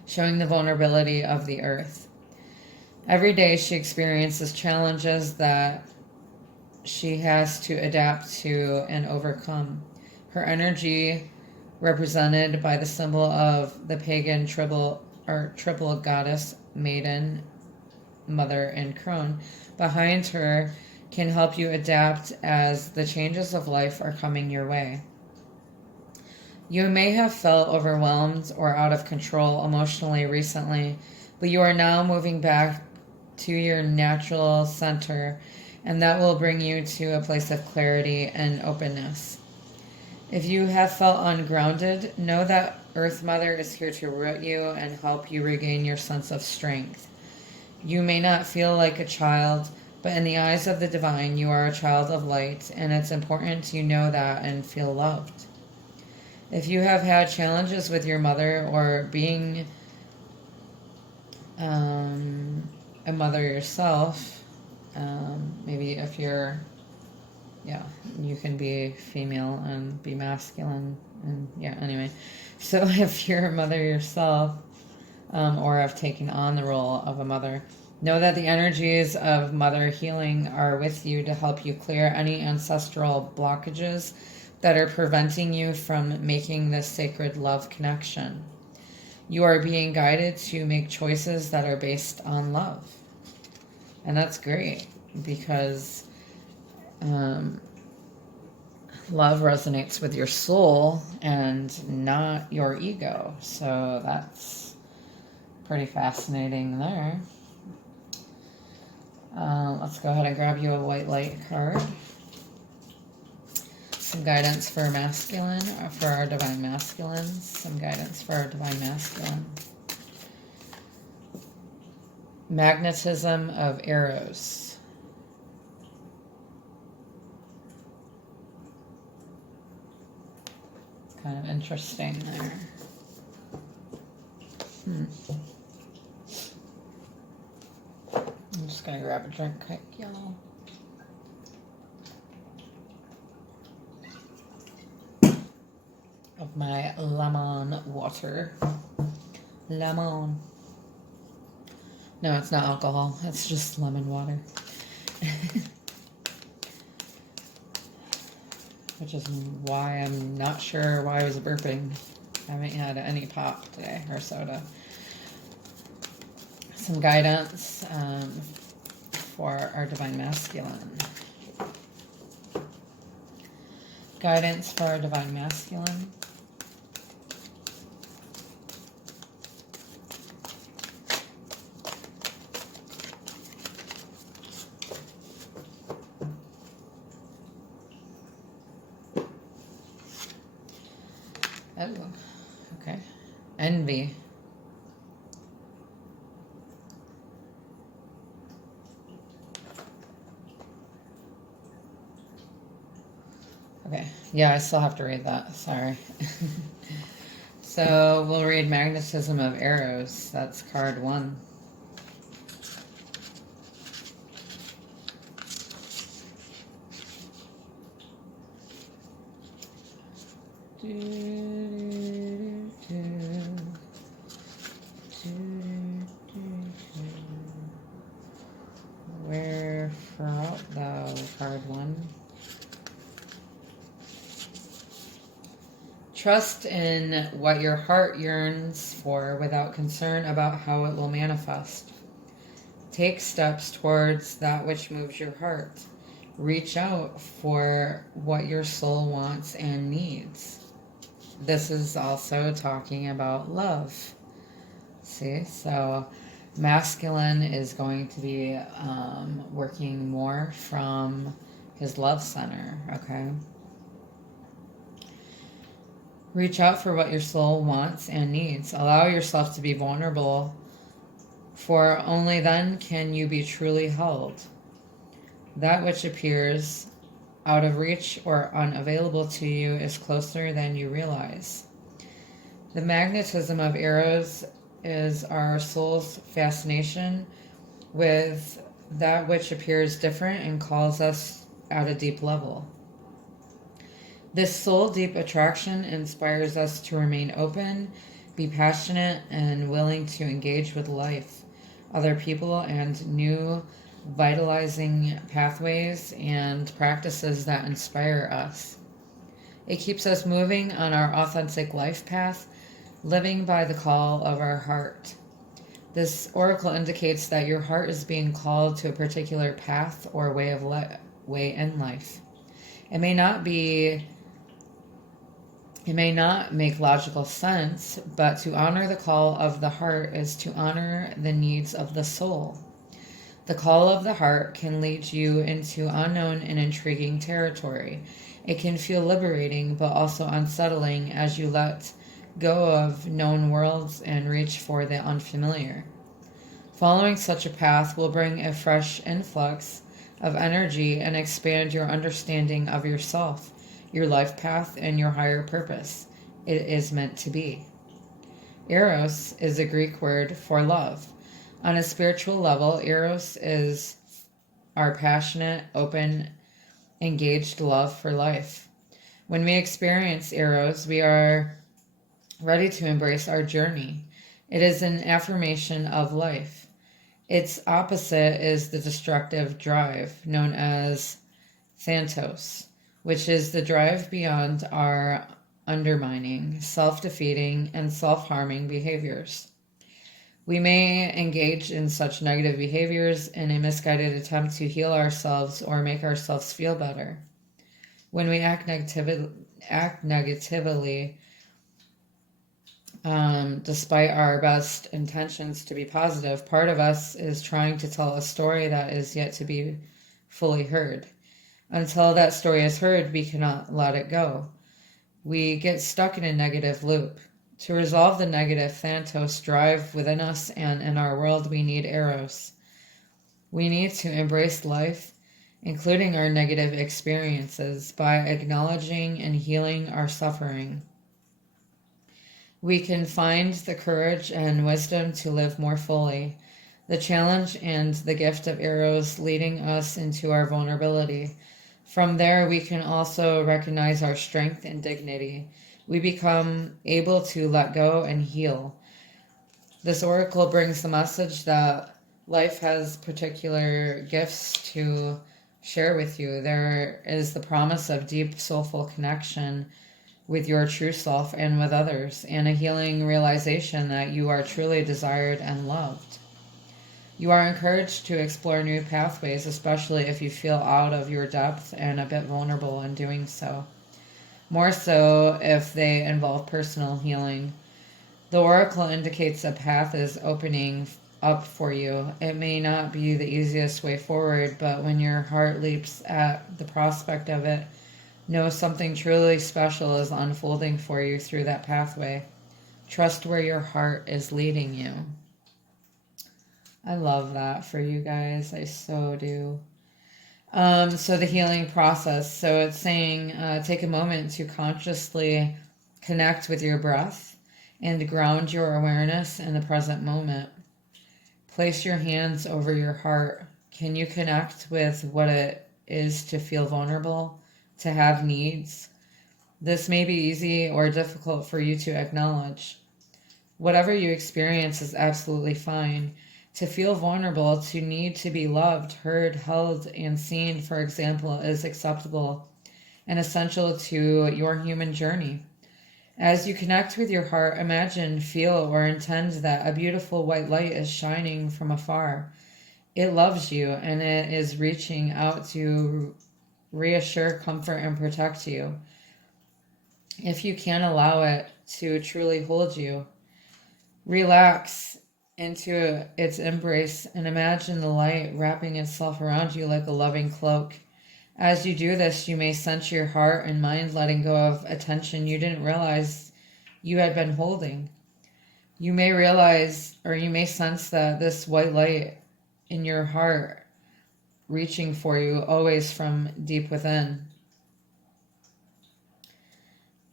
showing the vulnerability of the earth. Every day she experiences challenges that she has to adapt to and overcome. Her energy, represented by the symbol of the pagan tribal or triple goddess, maiden, mother, and crone behind her can help you adapt as the changes of life are coming your way. You may have felt overwhelmed or out of control emotionally recently, but you are now moving back to your natural center, and that will bring you to a place of clarity and openness. If you have felt ungrounded, know that Earth Mother is here to root you and help you regain your sense of strength. You may not feel like a child, but in the eyes of the divine, you are a child of light, and it's important to know that and feel loved. If you have had challenges with your mother or being a mother yourself, maybe if you're, you can be female and be masculine, and anyway. So if you're a mother yourself, or have taken on the role of a mother, know that the energies of mother healing are with you to help you clear any ancestral blockages that are preventing you from making this sacred love connection. You are being guided to make choices that are based on love. And that's great because love resonates with your soul and not your ego. So that's pretty fascinating there. Let's go ahead and grab you a white light card. Some guidance for masculine, or for our divine masculines. Some guidance for our divine masculine. Magnetism of arrows. Kind of interesting there. I'm just going to grab a drink quick, y'all. Of my lemon water. Lemon. No, it's not alcohol. It's just lemon water. Which is why I'm not sure why I was burping. I haven't had any pop today or soda. Some guidance for our divine masculine. Guidance for our divine masculine. Oh, okay. Envy. Okay. Yeah, I still have to read that. Sorry. So we'll read Magnetism of Arrows. That's card 1. Wherefore art thou, card 1? Trust in what your heart yearns for without concern about how it will manifest. Take steps towards that which moves your heart. Reach out for what your soul wants and needs. This is also talking about love. See, so masculine is going to be working more from his love center, okay? Reach out for what your soul wants and needs. Allow yourself to be vulnerable, for only then can you be truly held. That which appears out of reach or unavailable to you is closer than you realize. The magnetism of arrows is our soul's fascination with that which appears different and calls us at a deep level. This soul deep attraction inspires us to remain open, be passionate, and willing to engage with life, other people, and new vitalizing pathways and practices that inspire us. It keeps us moving on our authentic life path, living by the call of our heart. This oracle indicates that your heart is being called to a particular path or way in life. It may not make logical sense, but to honor the call of the heart is to honor the needs of the soul. The call of the heart can lead you into unknown and intriguing territory. It can feel liberating, but also unsettling as you let go of known worlds and reach for the unfamiliar. Following such a path will bring a fresh influx of energy and expand your understanding of yourself, your life path, and your higher purpose. It is meant to be. Eros is a Greek word for love. On a spiritual level, Eros is our passionate, open, engaged love for life. When we experience Eros, we are ready to embrace our journey. It is an affirmation of life. Its opposite is the destructive drive, known as Thanatos, which is the drive beyond our undermining, self-defeating, and self-harming behaviors. We may engage in such negative behaviors in a misguided attempt to heal ourselves or make ourselves feel better. When we act negatively, despite our best intentions to be positive, part of us is trying to tell a story that is yet to be fully heard. Until that story is heard, we cannot let it go. We get stuck in a negative loop. To resolve the negative Thanatos drive within us and in our world, we need Eros. We need to embrace life, including our negative experiences, by acknowledging and healing our suffering. We can find the courage and wisdom to live more fully. The challenge and the gift of Eros leading us into our vulnerability. From there, we can also recognize our strength and dignity. We become able to let go and heal. This oracle brings the message that life has particular gifts to share with you. There is the promise of deep, soulful connection with your true self and with others, and a healing realization that you are truly desired and loved. You are encouraged to explore new pathways, especially if you feel out of your depth and a bit vulnerable in doing so. More so if they involve personal healing. The oracle indicates a path is opening up for you. It may not be the easiest way forward, but when your heart leaps at the prospect of it, know something truly special is unfolding for you through that pathway. Trust where your heart is leading you. I love that for you guys. I so do. So the healing process. So it's saying take a moment to consciously connect with your breath and ground your awareness in the present moment. Place your hands over your heart. Can you connect with what it is to feel vulnerable, to have needs? This may be easy or difficult for you to acknowledge. Whatever you experience is absolutely fine. To feel vulnerable, to need to be loved, heard, held, and seen, for example, is acceptable and essential to your human journey. As you connect with your heart, imagine, feel, or intend that a beautiful white light is shining from afar. It loves you, and it is reaching out to reassure, comfort, and protect you. If you can allow it to truly hold you, relax into its embrace and imagine the light wrapping itself around you like a loving cloak. As you do this, you may sense your heart and mind letting go of attention you didn't realize you had been holding. You may realize, or you may sense that this white light in your heart reaching for you always from deep within.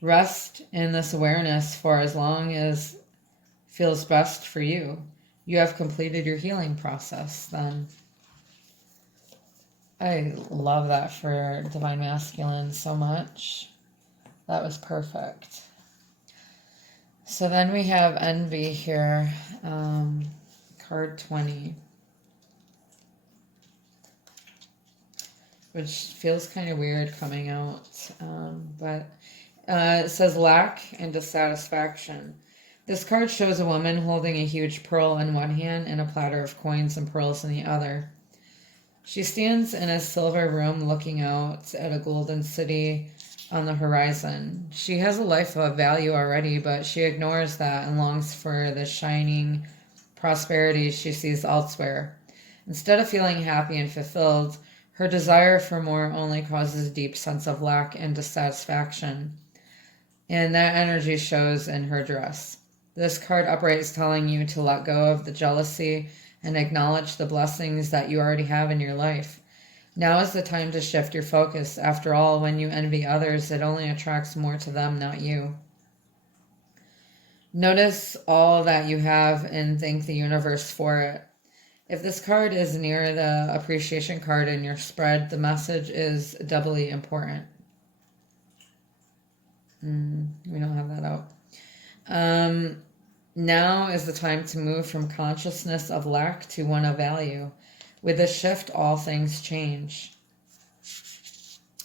Rest in this awareness for as long as feels best for you. You have completed your healing process then. I love that for Divine Masculine so much. That was perfect. So then we have Envy here, card 20, which feels kind of weird coming out, but it says lack and dissatisfaction. This card shows a woman holding a huge pearl in one hand and a platter of coins and pearls in the other. She stands in a silver room looking out at a golden city on the horizon. She has a life of value already, but she ignores that and longs for the shining prosperity she sees elsewhere. Instead of feeling happy and fulfilled, her desire for more only causes a deep sense of lack and dissatisfaction. And that energy shows in her dress. This card upright is telling you to let go of the jealousy and acknowledge the blessings that you already have in your life. Now is the time to shift your focus. After all, when you envy others, it only attracts more to them, not you. Notice all that you have and thank the universe for it. If this card is near the appreciation card in your spread, the message is doubly important. We don't have that out. Now is the time to move from consciousness of lack to one of value. With this shift, all things change.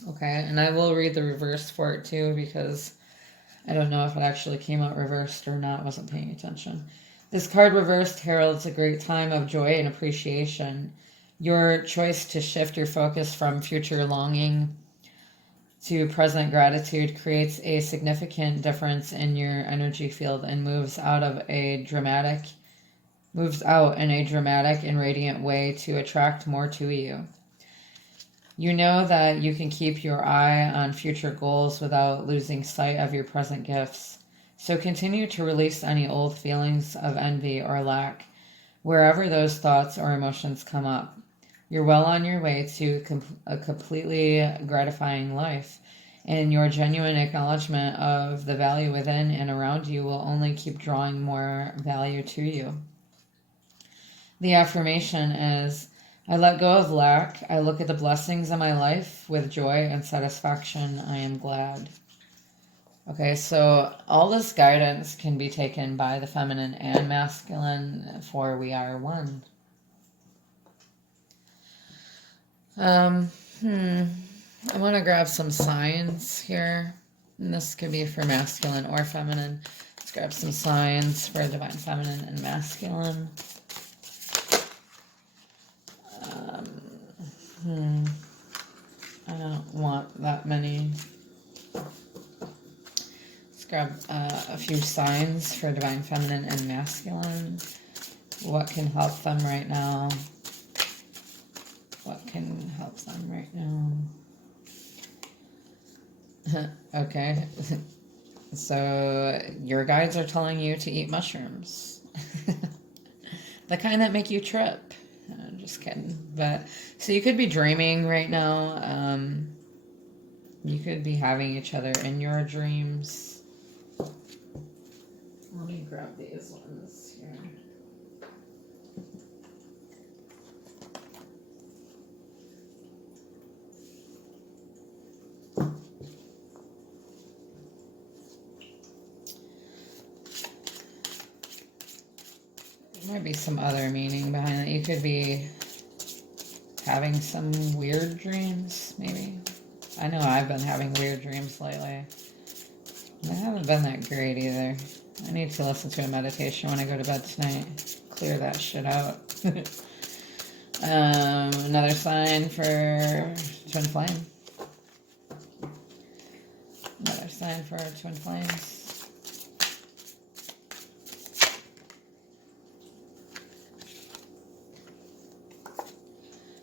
Okay, and I will read the reverse for it too, because I don't know if it actually came out reversed or not. I wasn't paying attention. This card reversed heralds a great time of joy and appreciation. Your choice to shift your focus from future longing to present gratitude creates a significant difference in your energy field and moves out in a dramatic and radiant way to attract more to you. You know that you can keep your eye on future goals without losing sight of your present gifts. So continue to release any old feelings of envy or lack wherever those thoughts or emotions come up. You're well on your way to a completely gratifying life, and your genuine acknowledgement of the value within and around you will only keep drawing more value to you. The affirmation is, I let go of lack. I look at the blessings in my life with joy and satisfaction. I am glad. Okay, so all this guidance can be taken by the feminine and masculine, for we are one. I want to grab some signs here. And this could be for masculine or feminine. Let's grab some signs for divine feminine and masculine. I don't want that many. Let's grab a few signs for divine feminine and masculine. What can help them right now? What can help them right now? Okay. So your guides are telling you to eat mushrooms. The kind that make you trip. Just kidding. But so you could be dreaming right now. You could be having each other in your dreams. Let me grab these ones here. There might be some other meaning behind it. You could be having some weird dreams, maybe. I know I've been having weird dreams lately. They haven't been that great either. I need to listen to a meditation when I go to bed tonight. Clear that shit out. Another sign for twin flame. Another sign for twin flames.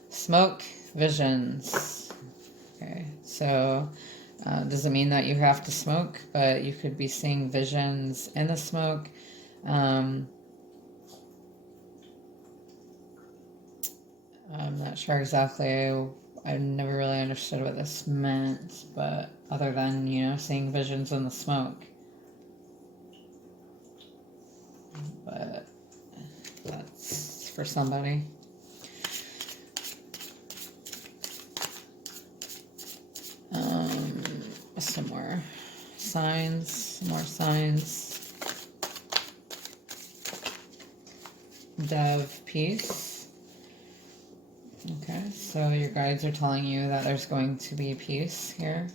Smoke visions. Okay, so doesn't mean that you have to smoke, but you could be seeing visions in the smoke. I'm not sure exactly. I never really understood what this meant, but other than, seeing visions in the smoke. But that's for somebody. Some more signs, Dove, peace. Okay, so your guides are telling you that there's going to be peace here.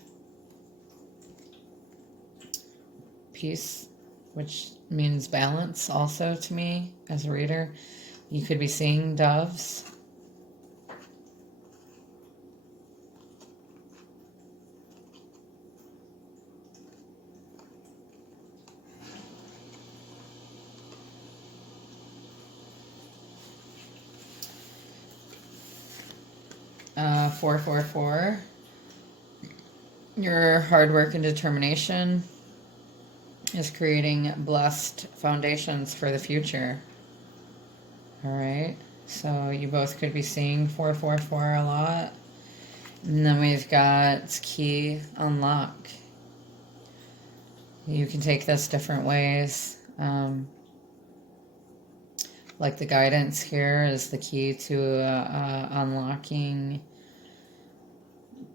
Peace which means balance also to me as a reader. You could be seeing doves. Uh, 444. Your hard work and determination is creating blessed foundations for the future. All right. So you both could be seeing 444 a lot. And then we've got key unlock. You can take this different ways. Like the guidance here is the key to unlocking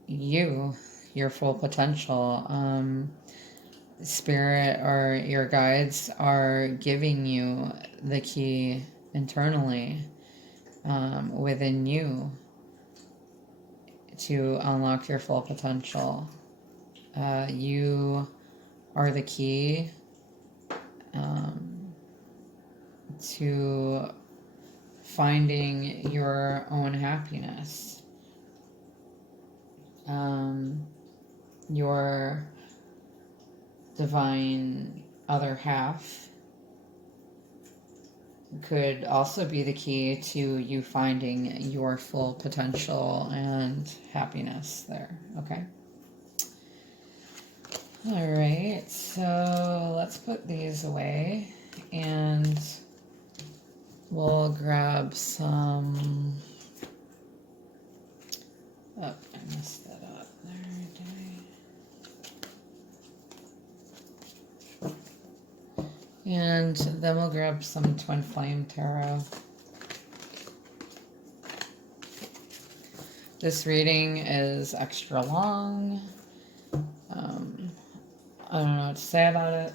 your full potential. Spirit or your guides are giving you the key internally within you to unlock your full potential. You are the key to finding your own happiness. Your divine other half could also be the key to you finding your full potential and happiness there. Okay. All right, so let's put these away and we'll grab some. Oh, I messed that up there, did I? And then we'll grab some Twin Flame Tarot. This reading is extra long. I don't know what to say about it.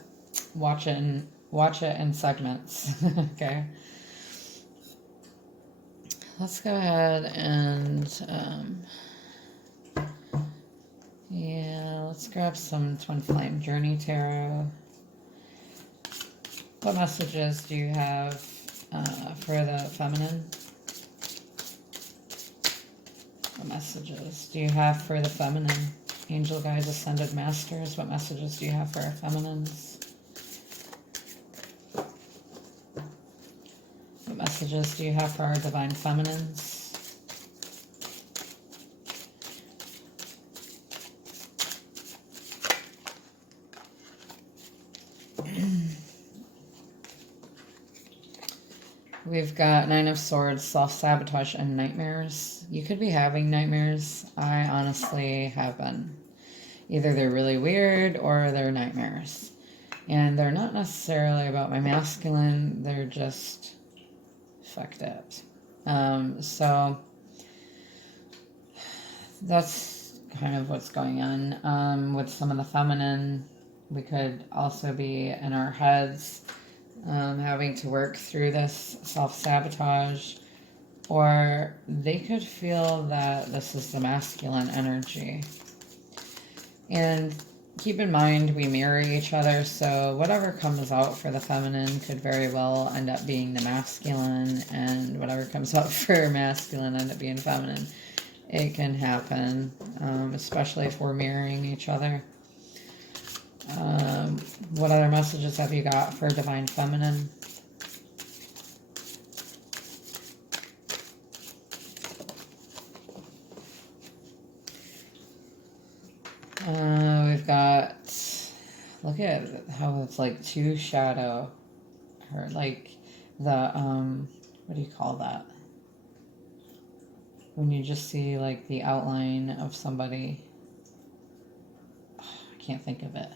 Watch it in segments. Okay. Let's go ahead and let's grab some Twin Flame Journey Tarot. What messages do you have for the feminine? What messages do you have for the feminine? Angel guides, ascended masters, what messages do you have for our feminines? What messages do you have for our divine feminines? We've got Nine of Swords, self-sabotage, and nightmares. You could be having nightmares. I honestly have been. Either they're really weird or they're nightmares. And they're not necessarily about my masculine. They're just fucked up. So that's kind of what's going on. With some of the feminine, we could also be in our heads having to work through this self-sabotage, or they could feel that this is the masculine energy. And keep in mind, we mirror each other, so whatever comes out for the feminine could very well end up being the masculine, and whatever comes out for masculine end up being feminine. It can happen, especially if we're mirroring each other. What other messages have you got for divine feminine? We've got, look at how it's like two shadow, or like the, what do you call that? When you just see like the outline of somebody. I can't think of it.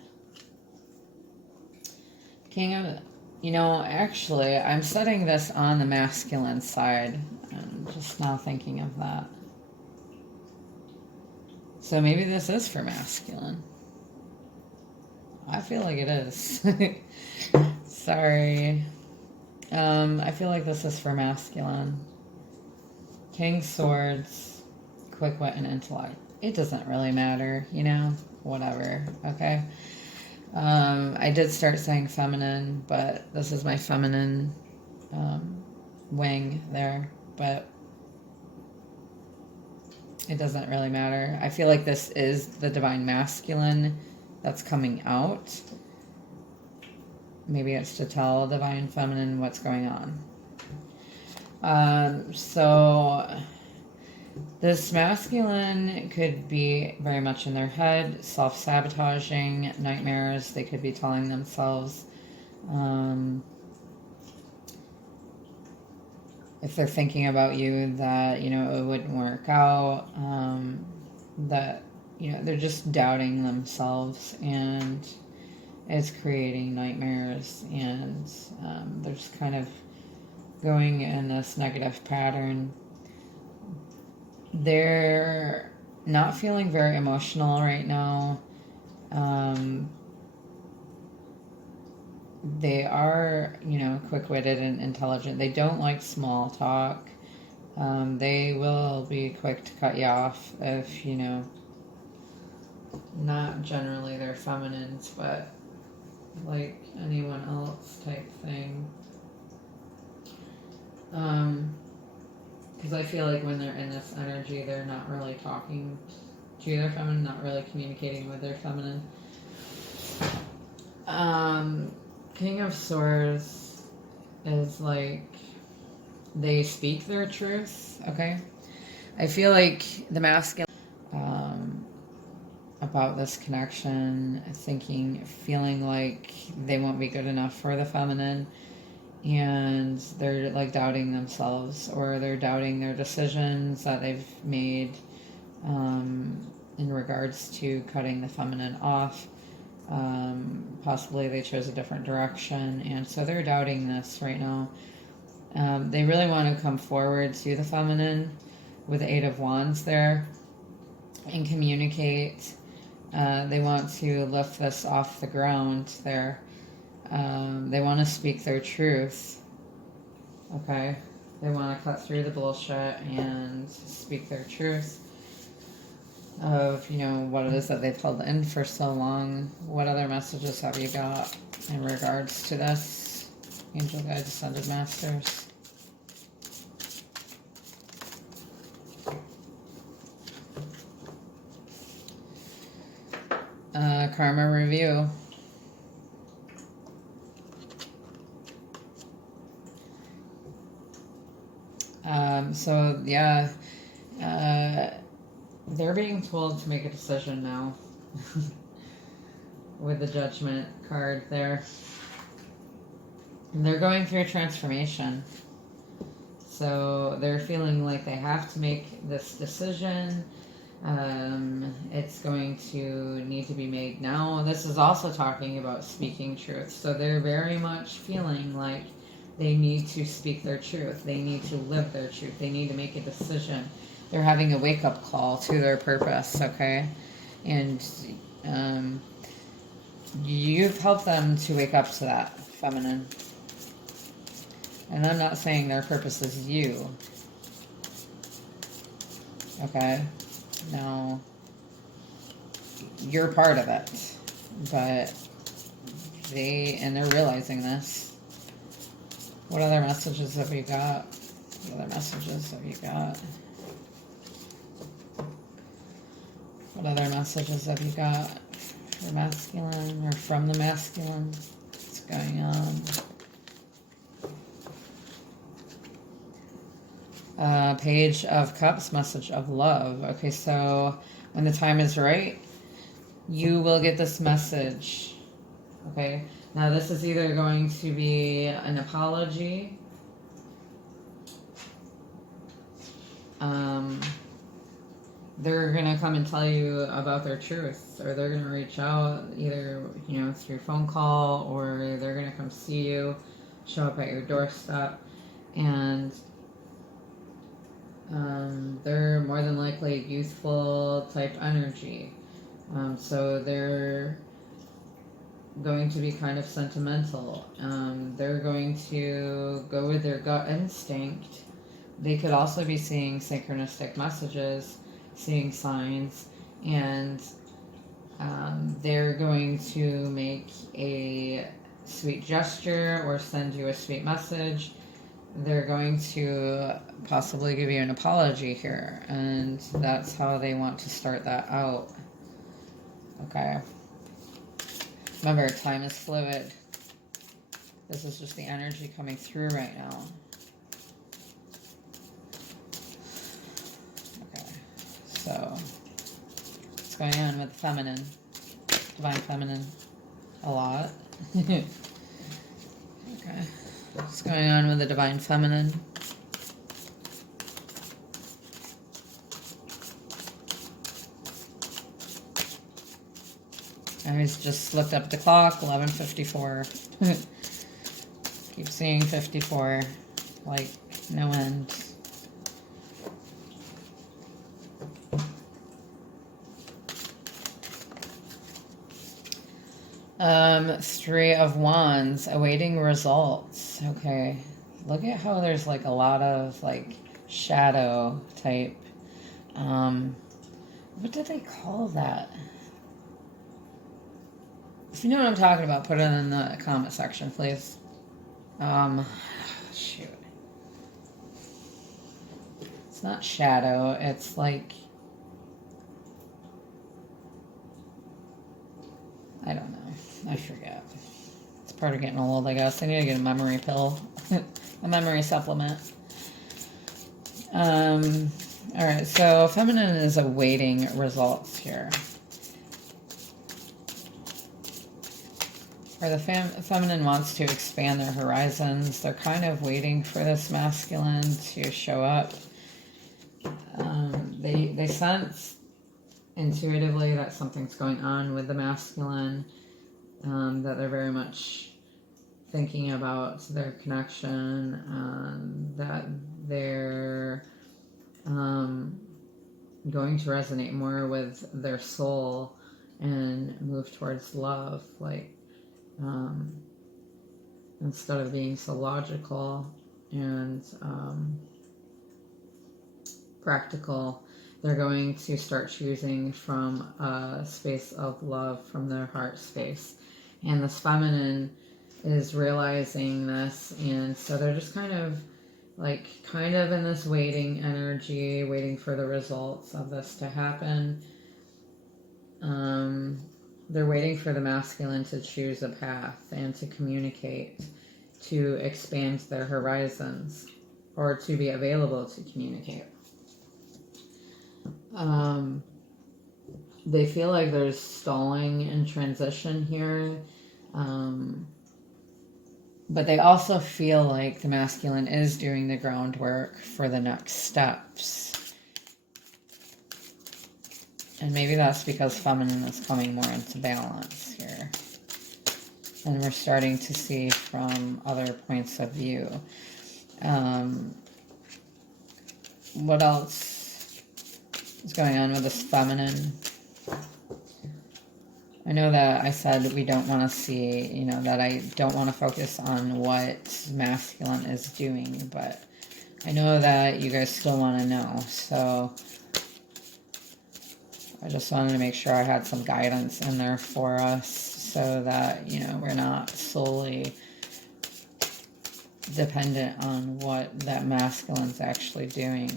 Actually, I'm setting this on the masculine side. I'm just now thinking of that. So maybe this is for masculine. I feel like it is. Sorry. I feel like this is for masculine. King Swords, quick wit, and intellect. It doesn't really matter, whatever, okay? I did start saying feminine, but this is my feminine wing there, but it doesn't really matter. I feel like this is the divine masculine that's coming out. Maybe it's to tell divine feminine what's going on. So this masculine could be very much in their head, self-sabotaging, nightmares. They could be telling themselves, if they're thinking about you, that, you know, it wouldn't work out, that, you know, they're just doubting themselves, and it's creating nightmares, and they're just kind of going in this negative pattern. They're not feeling very emotional right now. They are, you know, quick-witted and intelligent. They don't like small talk. They will be quick to cut you off if, you know, not generally they're feminines, but like anyone else type thing. Because I feel like when they're in this energy, they're not really talking to their feminine, not really communicating with their feminine. King of Swords is like, they speak their truth, okay? I feel like the masculine, about this connection, feeling like they won't be good enough for the feminine, and they're like doubting themselves, or they're doubting their decisions that they've made in regards to cutting the feminine off. Possibly they chose a different direction, and so they're doubting this right now. They really want to come forward to the feminine with the Eight of Wands there and communicate. They want to lift this off the ground there. They want to speak their truth. Okay? They want to cut through the bullshit and speak their truth of, you know, what it is that they've held in for so long. What other messages have you got in regards to this? Angel Guides, Ascended Masters. Karma review. So yeah, they're being told to make a decision now with the Judgment card there. And they're going through a transformation. So they're feeling like they have to make this decision. It's going to need to be made now. This is also talking about speaking truth. So they're very much feeling like they need to speak their truth. They need to live their truth. They need to make a decision. They're having a wake-up call to their purpose, okay? And you've helped them to wake up to that, feminine. And I'm not saying their purpose is you. Okay? No. You're part of it. But they're realizing this. What other messages have you got? What other messages have you got? What other messages have you got for masculine, or from the masculine? What's going on? Page of Cups, message of love. Okay, so when the time is right, you will get this message. Okay, now this is either going to be an apology, they're going to come and tell you about their truth, or they're going to reach out either, you know, through phone call, or they're going to come see you, show up at your doorstep, and they're more than likely youthful type energy. So they're going to be kind of sentimental. They're going to go with their gut instinct. They could also be seeing synchronistic messages, seeing signs, and They're going to make a sweet gesture or send you a sweet message. They're going to possibly give you an apology here, and that's how they want to start that out. Okay. Remember, time is fluid. This is just the energy coming through right now. Okay. So, what's going on with the feminine? Divine feminine? A lot. Okay. What's going on with the divine feminine? I just slipped up the clock, 11:54. Keep seeing 54, like no end. Three of Wands, awaiting results. Okay, look at how there's like a lot of like shadow type. What do they call that? If you know what I'm talking about, put it in the comment section, please. Shoot. It's not shadow, it's like, I don't know. I forget. It's part of getting old, I guess. I need to get a memory pill. A memory supplement. Alright, so feminine is awaiting results here. Or the feminine wants to expand their horizons. They're kind of waiting for this masculine to show up. They sense intuitively that something's going on with the masculine, that they're very much thinking about their connection, that they're going to resonate more with their soul and move towards love, like instead of being so logical and practical. They're going to start choosing from a space of love, from their heart space. And this feminine is realizing this, and so they're just kind of in this waiting energy, waiting for the results of this to happen. They're waiting for the masculine to choose a path and to communicate, to expand their horizons, or to be available to communicate. They feel like there's stalling in transition here, but they also feel like the masculine is doing the groundwork for the next steps. And maybe that's because feminine is coming more into balance here. And we're starting to see from other points of view. What else is going on with this feminine? I know that I said we don't want to see, that I don't want to focus on what masculine is doing, but I know that you guys still want to know, so I just wanted to make sure I had some guidance in there for us so that, we're not solely dependent on what that masculine's actually doing.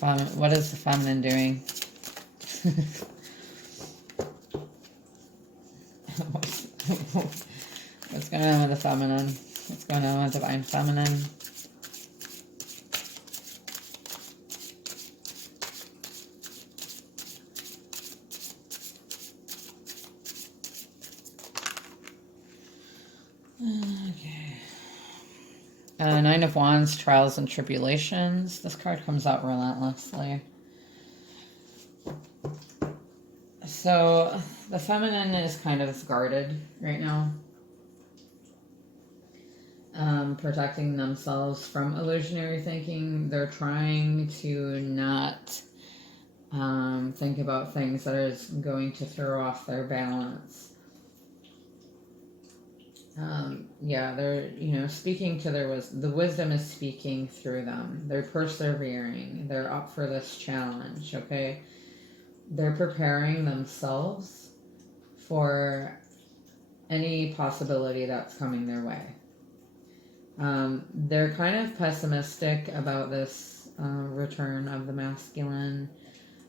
What is the feminine doing? What's going on with the feminine? What's going on with divine feminine? Okay. Nine of Wands, trials and tribulations. This card comes out relentlessly. So the feminine is kind of guarded right now, protecting themselves from illusionary thinking. They're trying to not think about things that are going to throw off their balance. They're, speaking to the wisdom is speaking through them. They're persevering. They're up for this challenge, okay? They're preparing themselves for any possibility that's coming their way. They're kind of pessimistic about this return of the masculine.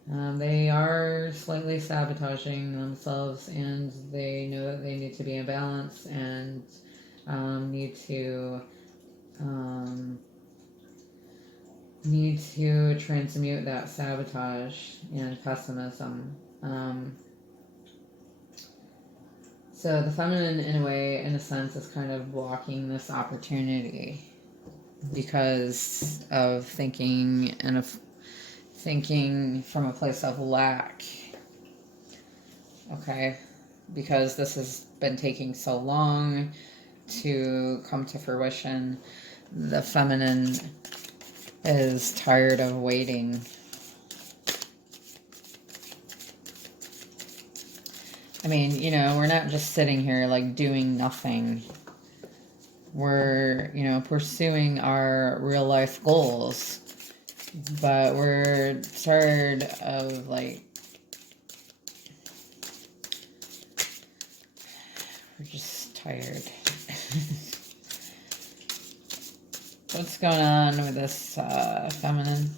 They are slightly sabotaging themselves, and they know that they need to be in balance and need to transmute that sabotage and pessimism. So the feminine, in a way, in a sense, is kind of blocking this opportunity because of thinking from a place of lack. Okay, because this has been taking so long to come to fruition, the feminine is tired of waiting. I mean, we're not just sitting here like doing nothing. We're, pursuing our real life goals, but we're tired of we're just tired. What's going on with this feminine?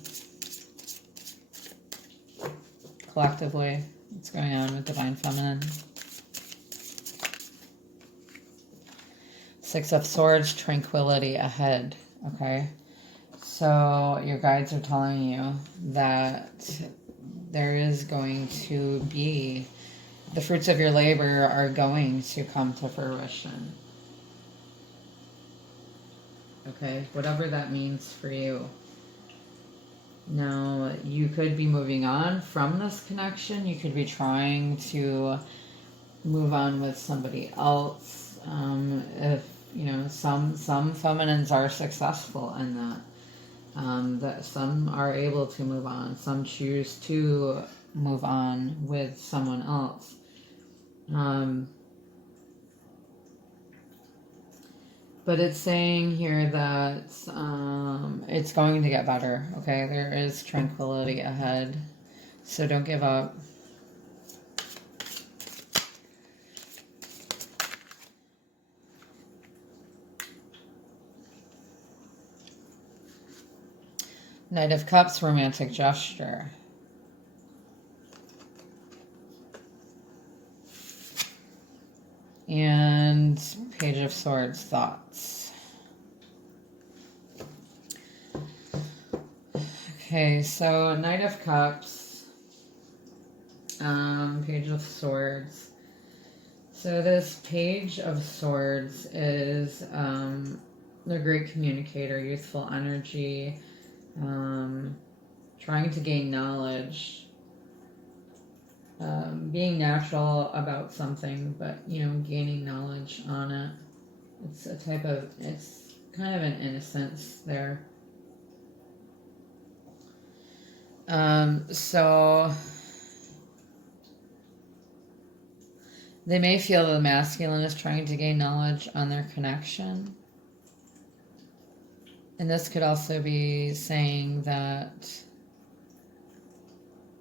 Collectively, what's going on with divine feminine? Six of Swords, tranquility ahead. Okay, so your guides are telling you that there is going to be, the fruits of your labor are going to come to fruition. Okay, whatever that means for you. Now, you could be moving on from this connection. You could be trying to move on with somebody else. If some feminines are successful in that. That some are able to move on. Some choose to move on with someone else. But it's saying here that it's going to get better, okay? There is tranquility ahead, so don't give up. Knight of Cups, romantic gesture. And Page of Swords, thoughts. Okay, so Knight of Cups, Page of Swords. So this Page of Swords is the great communicator, youthful energy, trying to gain knowledge, being natural about something, but gaining knowledge on it. It's kind of an innocence there. So they may feel the masculine is trying to gain knowledge on their connection. And this could also be saying that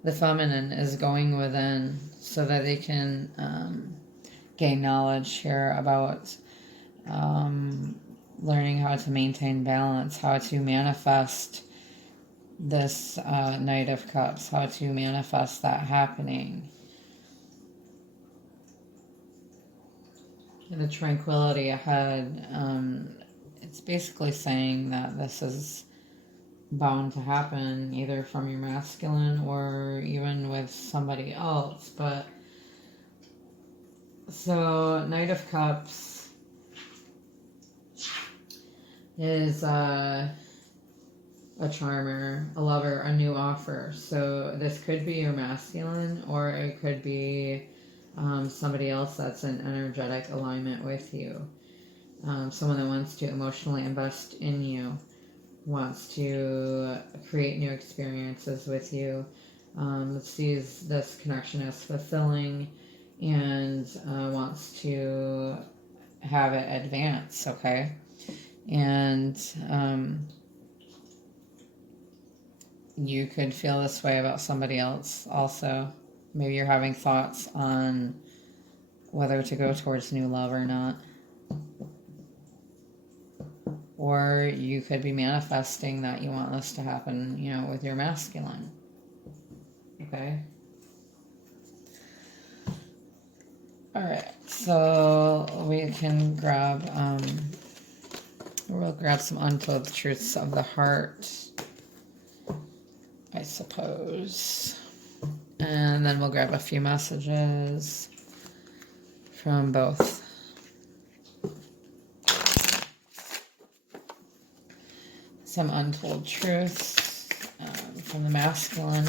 the feminine is going within so that they can gain knowledge here about learning how to maintain balance, how to manifest this Knight of Cups, how to manifest that happening. And the tranquility ahead, it's basically saying that this is bound to happen either from your masculine or even with somebody else. But so Knight of Cups is a charmer, a lover, a new offer. So this could be your masculine, or it could be somebody else that's in energetic alignment with you. Someone that wants to emotionally invest in you, wants to create new experiences with you, sees this connection as fulfilling, and wants to have it advance, okay? And you could feel this way about somebody else also. Maybe you're having thoughts on whether to go towards new love or not. Or you could be manifesting that you want this to happen, you know, with your masculine. Okay? Alright, so we can grab, we'll grab some untold truths of the heart, I suppose. And then we'll grab a few messages from both. Some untold truths from the masculine.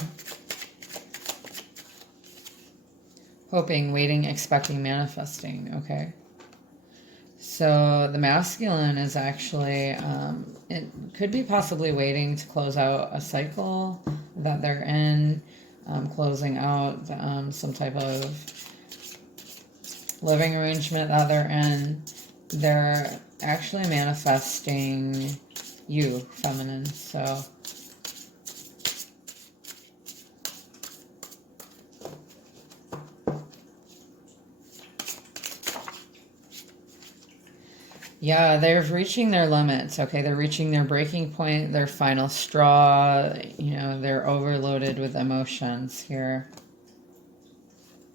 Hoping, waiting, expecting, manifesting. Okay. So the masculine is actually, it could be possibly waiting to close out a cycle that they're in, closing out some type of living arrangement that they're in. They're actually manifesting you, feminine. So yeah, they're reaching their limits. Okay, they're reaching their breaking point, their final straw. You know, they're overloaded with emotions here.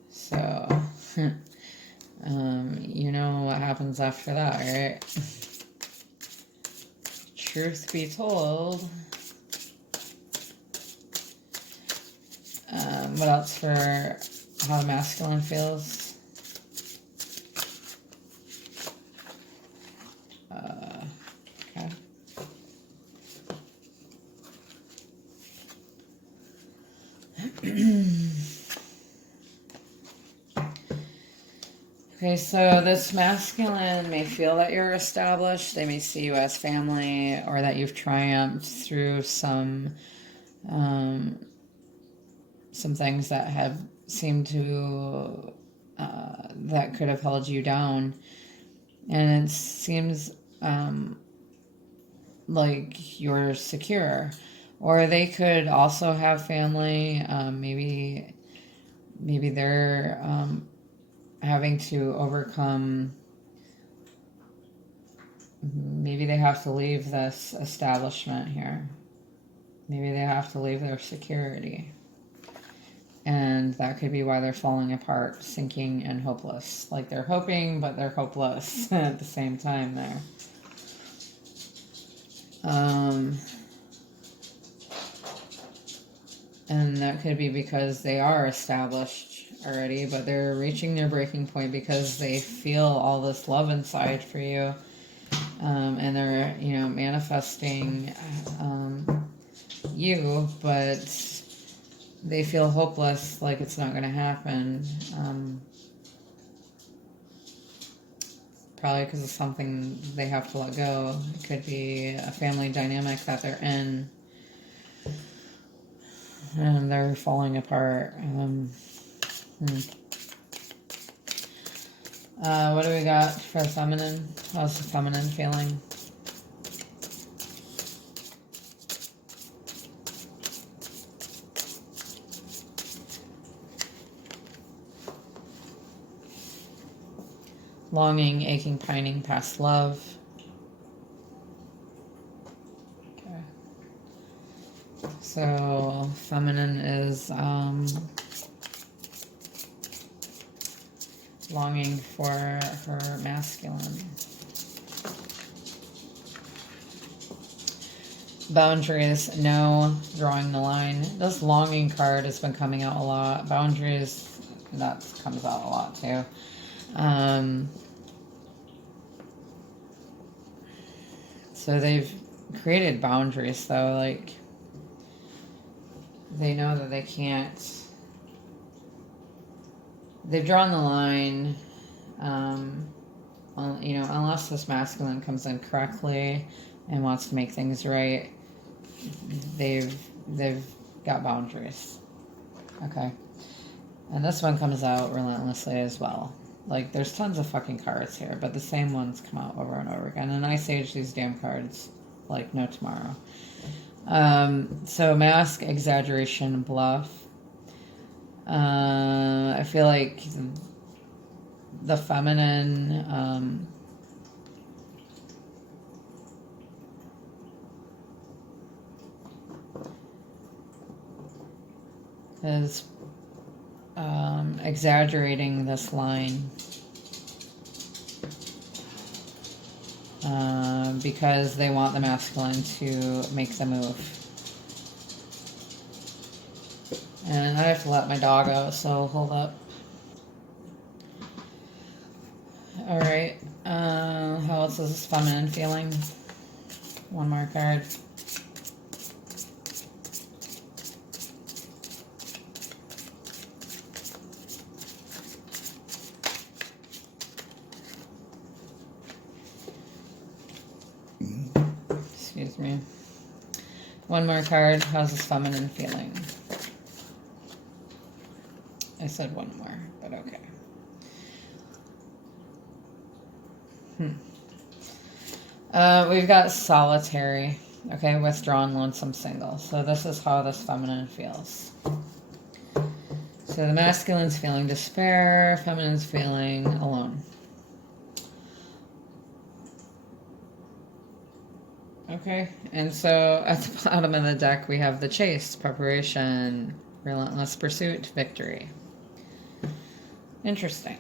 So you know what happens after that, right? Truth be told, what else for how the masculine feels? Okay. Okay, so this masculine may feel that you're established. They may see you as family, or that you've triumphed through some things that have seemed to that could have held you down, and it seems like you're secure. Or they could also have family. Maybe they're having to overcome. Maybe they have to leave this establishment here. Maybe they have to leave their security. And that could be why they're falling apart, sinking, and hopeless. Like they're hoping, but they're hopeless at the same time there. And that could be because they are established already, but they're reaching their breaking point because they feel all this love inside for you. And they're, you know, manifesting you, but they feel hopeless, like it's not going to happen. Probably because of something they have to let go. It could be a family dynamic that they're in, and they're falling apart. What do we got for the feminine? How's the feminine feeling? Longing, aching, pining, past love. Okay. So feminine is longing for her masculine. Boundaries, no. Drawing the line. This longing card has been coming out a lot. Boundaries, that comes out a lot too. So they've created boundaries though, like they know that they can't, they've drawn the line, you know, unless this masculine comes in correctly and wants to make things right, they've got boundaries. Okay. And this one comes out relentlessly as well. Like, there's tons of fucking cards here, but the same ones come out over and over again. And I sage these damn cards like no tomorrow. So mask, exaggeration, bluff. I feel like the feminine is exaggerating this line because they want the masculine to make the move. And I have to let my dog out, so hold up. Alright, how else is this feminine feeling? One more card. Excuse me. One more card. How's this feminine feeling? I said one more, but okay. We've got solitary. Okay, withdrawn, lonesome, single. So this is how this feminine feels. So the masculine's feeling despair, feminine's feeling alone. Okay, and so at the bottom of the deck we have the chase, preparation, relentless pursuit, victory. Interesting.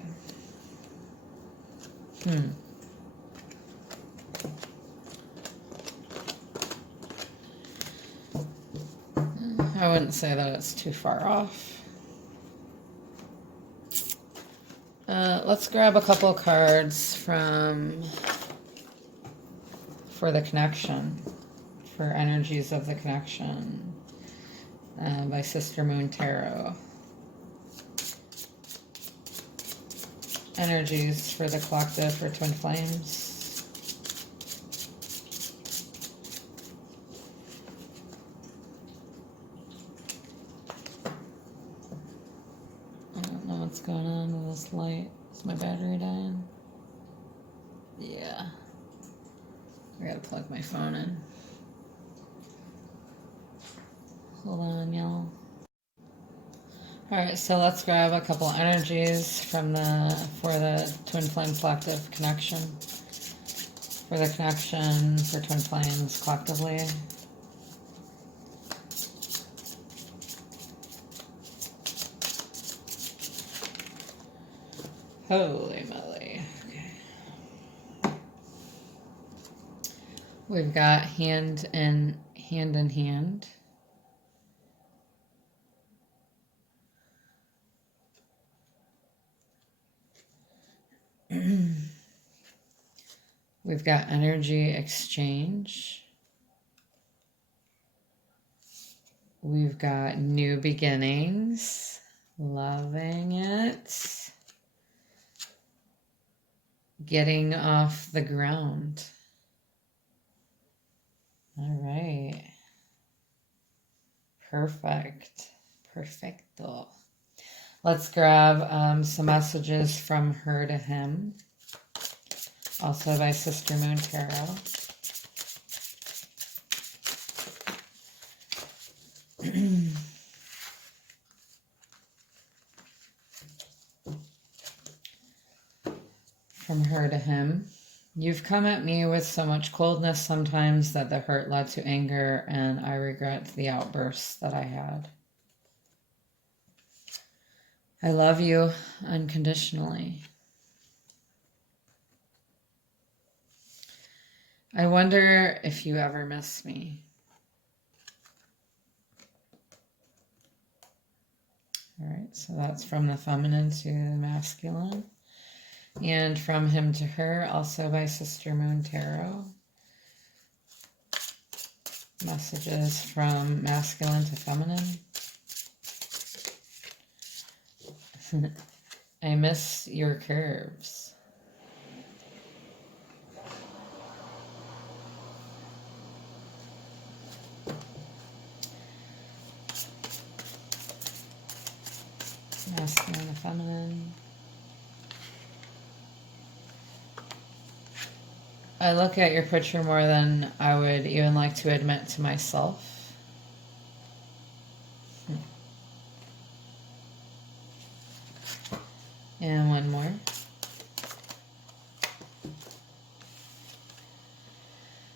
I wouldn't say that it's too far off. Let's grab a couple cards for the connection, for energies of the connection, by Sister Moon Tarot. Energies for the collective for Twin Flames. I don't know what's going on with this light. Is my battery dying? Yeah. I gotta plug my phone in. Hold on, y'all. Alright, so let's grab a couple energies for the Twin Flame Collective connection. For the connection for Twin Flames collectively. Holy moly. Okay. We've got hand in hand. We've got energy exchange. We've got new beginnings. Loving it. Getting off the ground. All right. Perfect. Perfecto. Let's grab some messages from her to him. Also by Sister Moon Tarot. From her to him. You've come at me with so much coldness sometimes that the hurt led to anger, and I regret the outbursts that I had. I love you unconditionally. I wonder if you ever miss me. All right, so that's from the feminine to the masculine. And from him to her, also by Sister Moon Tarot. Messages from masculine to feminine. I miss your curves. Masculine to feminine. I look at your picture more than I would even like to admit to myself. And one more.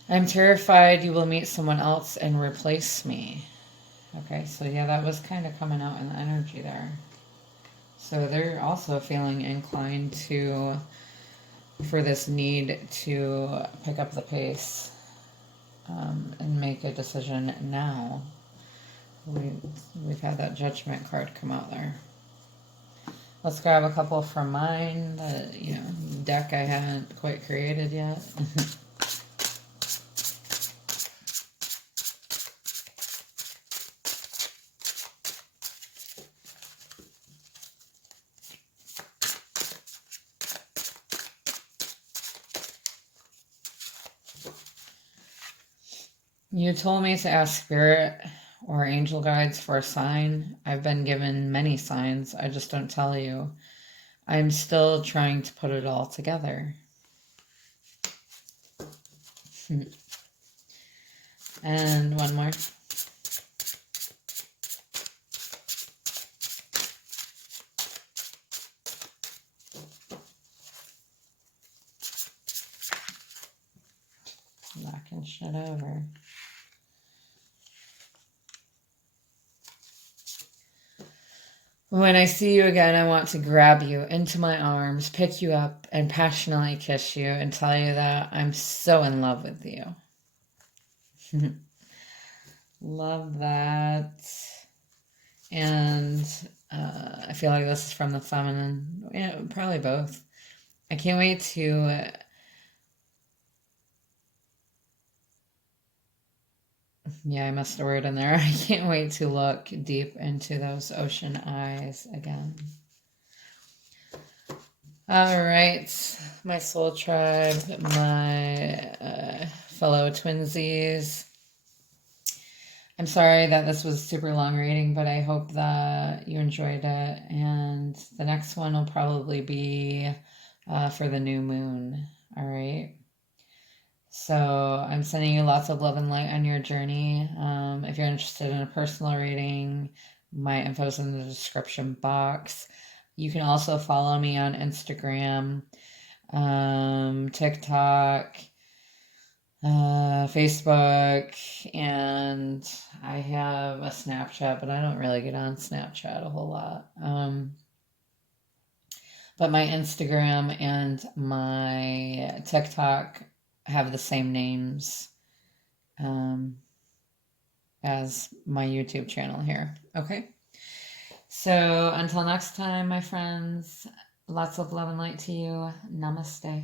I'm terrified you will meet someone else and replace me. Okay, so yeah, that was kind of coming out in the energy there. So they're also feeling inclined to, for this need to pick up the pace and make a decision now. We've had that judgment card come out there. Let's grab a couple from mine, the deck I haven't quite created yet. You told me to ask spirit or angel guides for a sign. I've been given many signs. I just don't tell you. I'm still trying to put it all together. And one more. Knocking shit over. When I see you again, I want to grab you into my arms, pick you up, and passionately kiss you and tell you that I'm so in love with you. Love that. And I feel like this is from the feminine. Yeah, probably both. I can't wait to... yeah, I missed a word in there. I can't wait to look deep into those ocean eyes again. All right, my soul tribe, my fellow twinsies. I'm sorry that this was a super long reading, but I hope that you enjoyed it. And the next one will probably be for the new moon. All right. So I'm sending you lots of love and light on your journey. If you're interested in a personal reading, my info's in the description box. You can also follow me on Instagram, TikTok, Facebook, and I have a Snapchat, but I don't really get on Snapchat a whole lot. But my Instagram and my TikTok have the same names as my YouTube channel here. Okay? So until next time, my friends, lots of love and light to you. Namaste.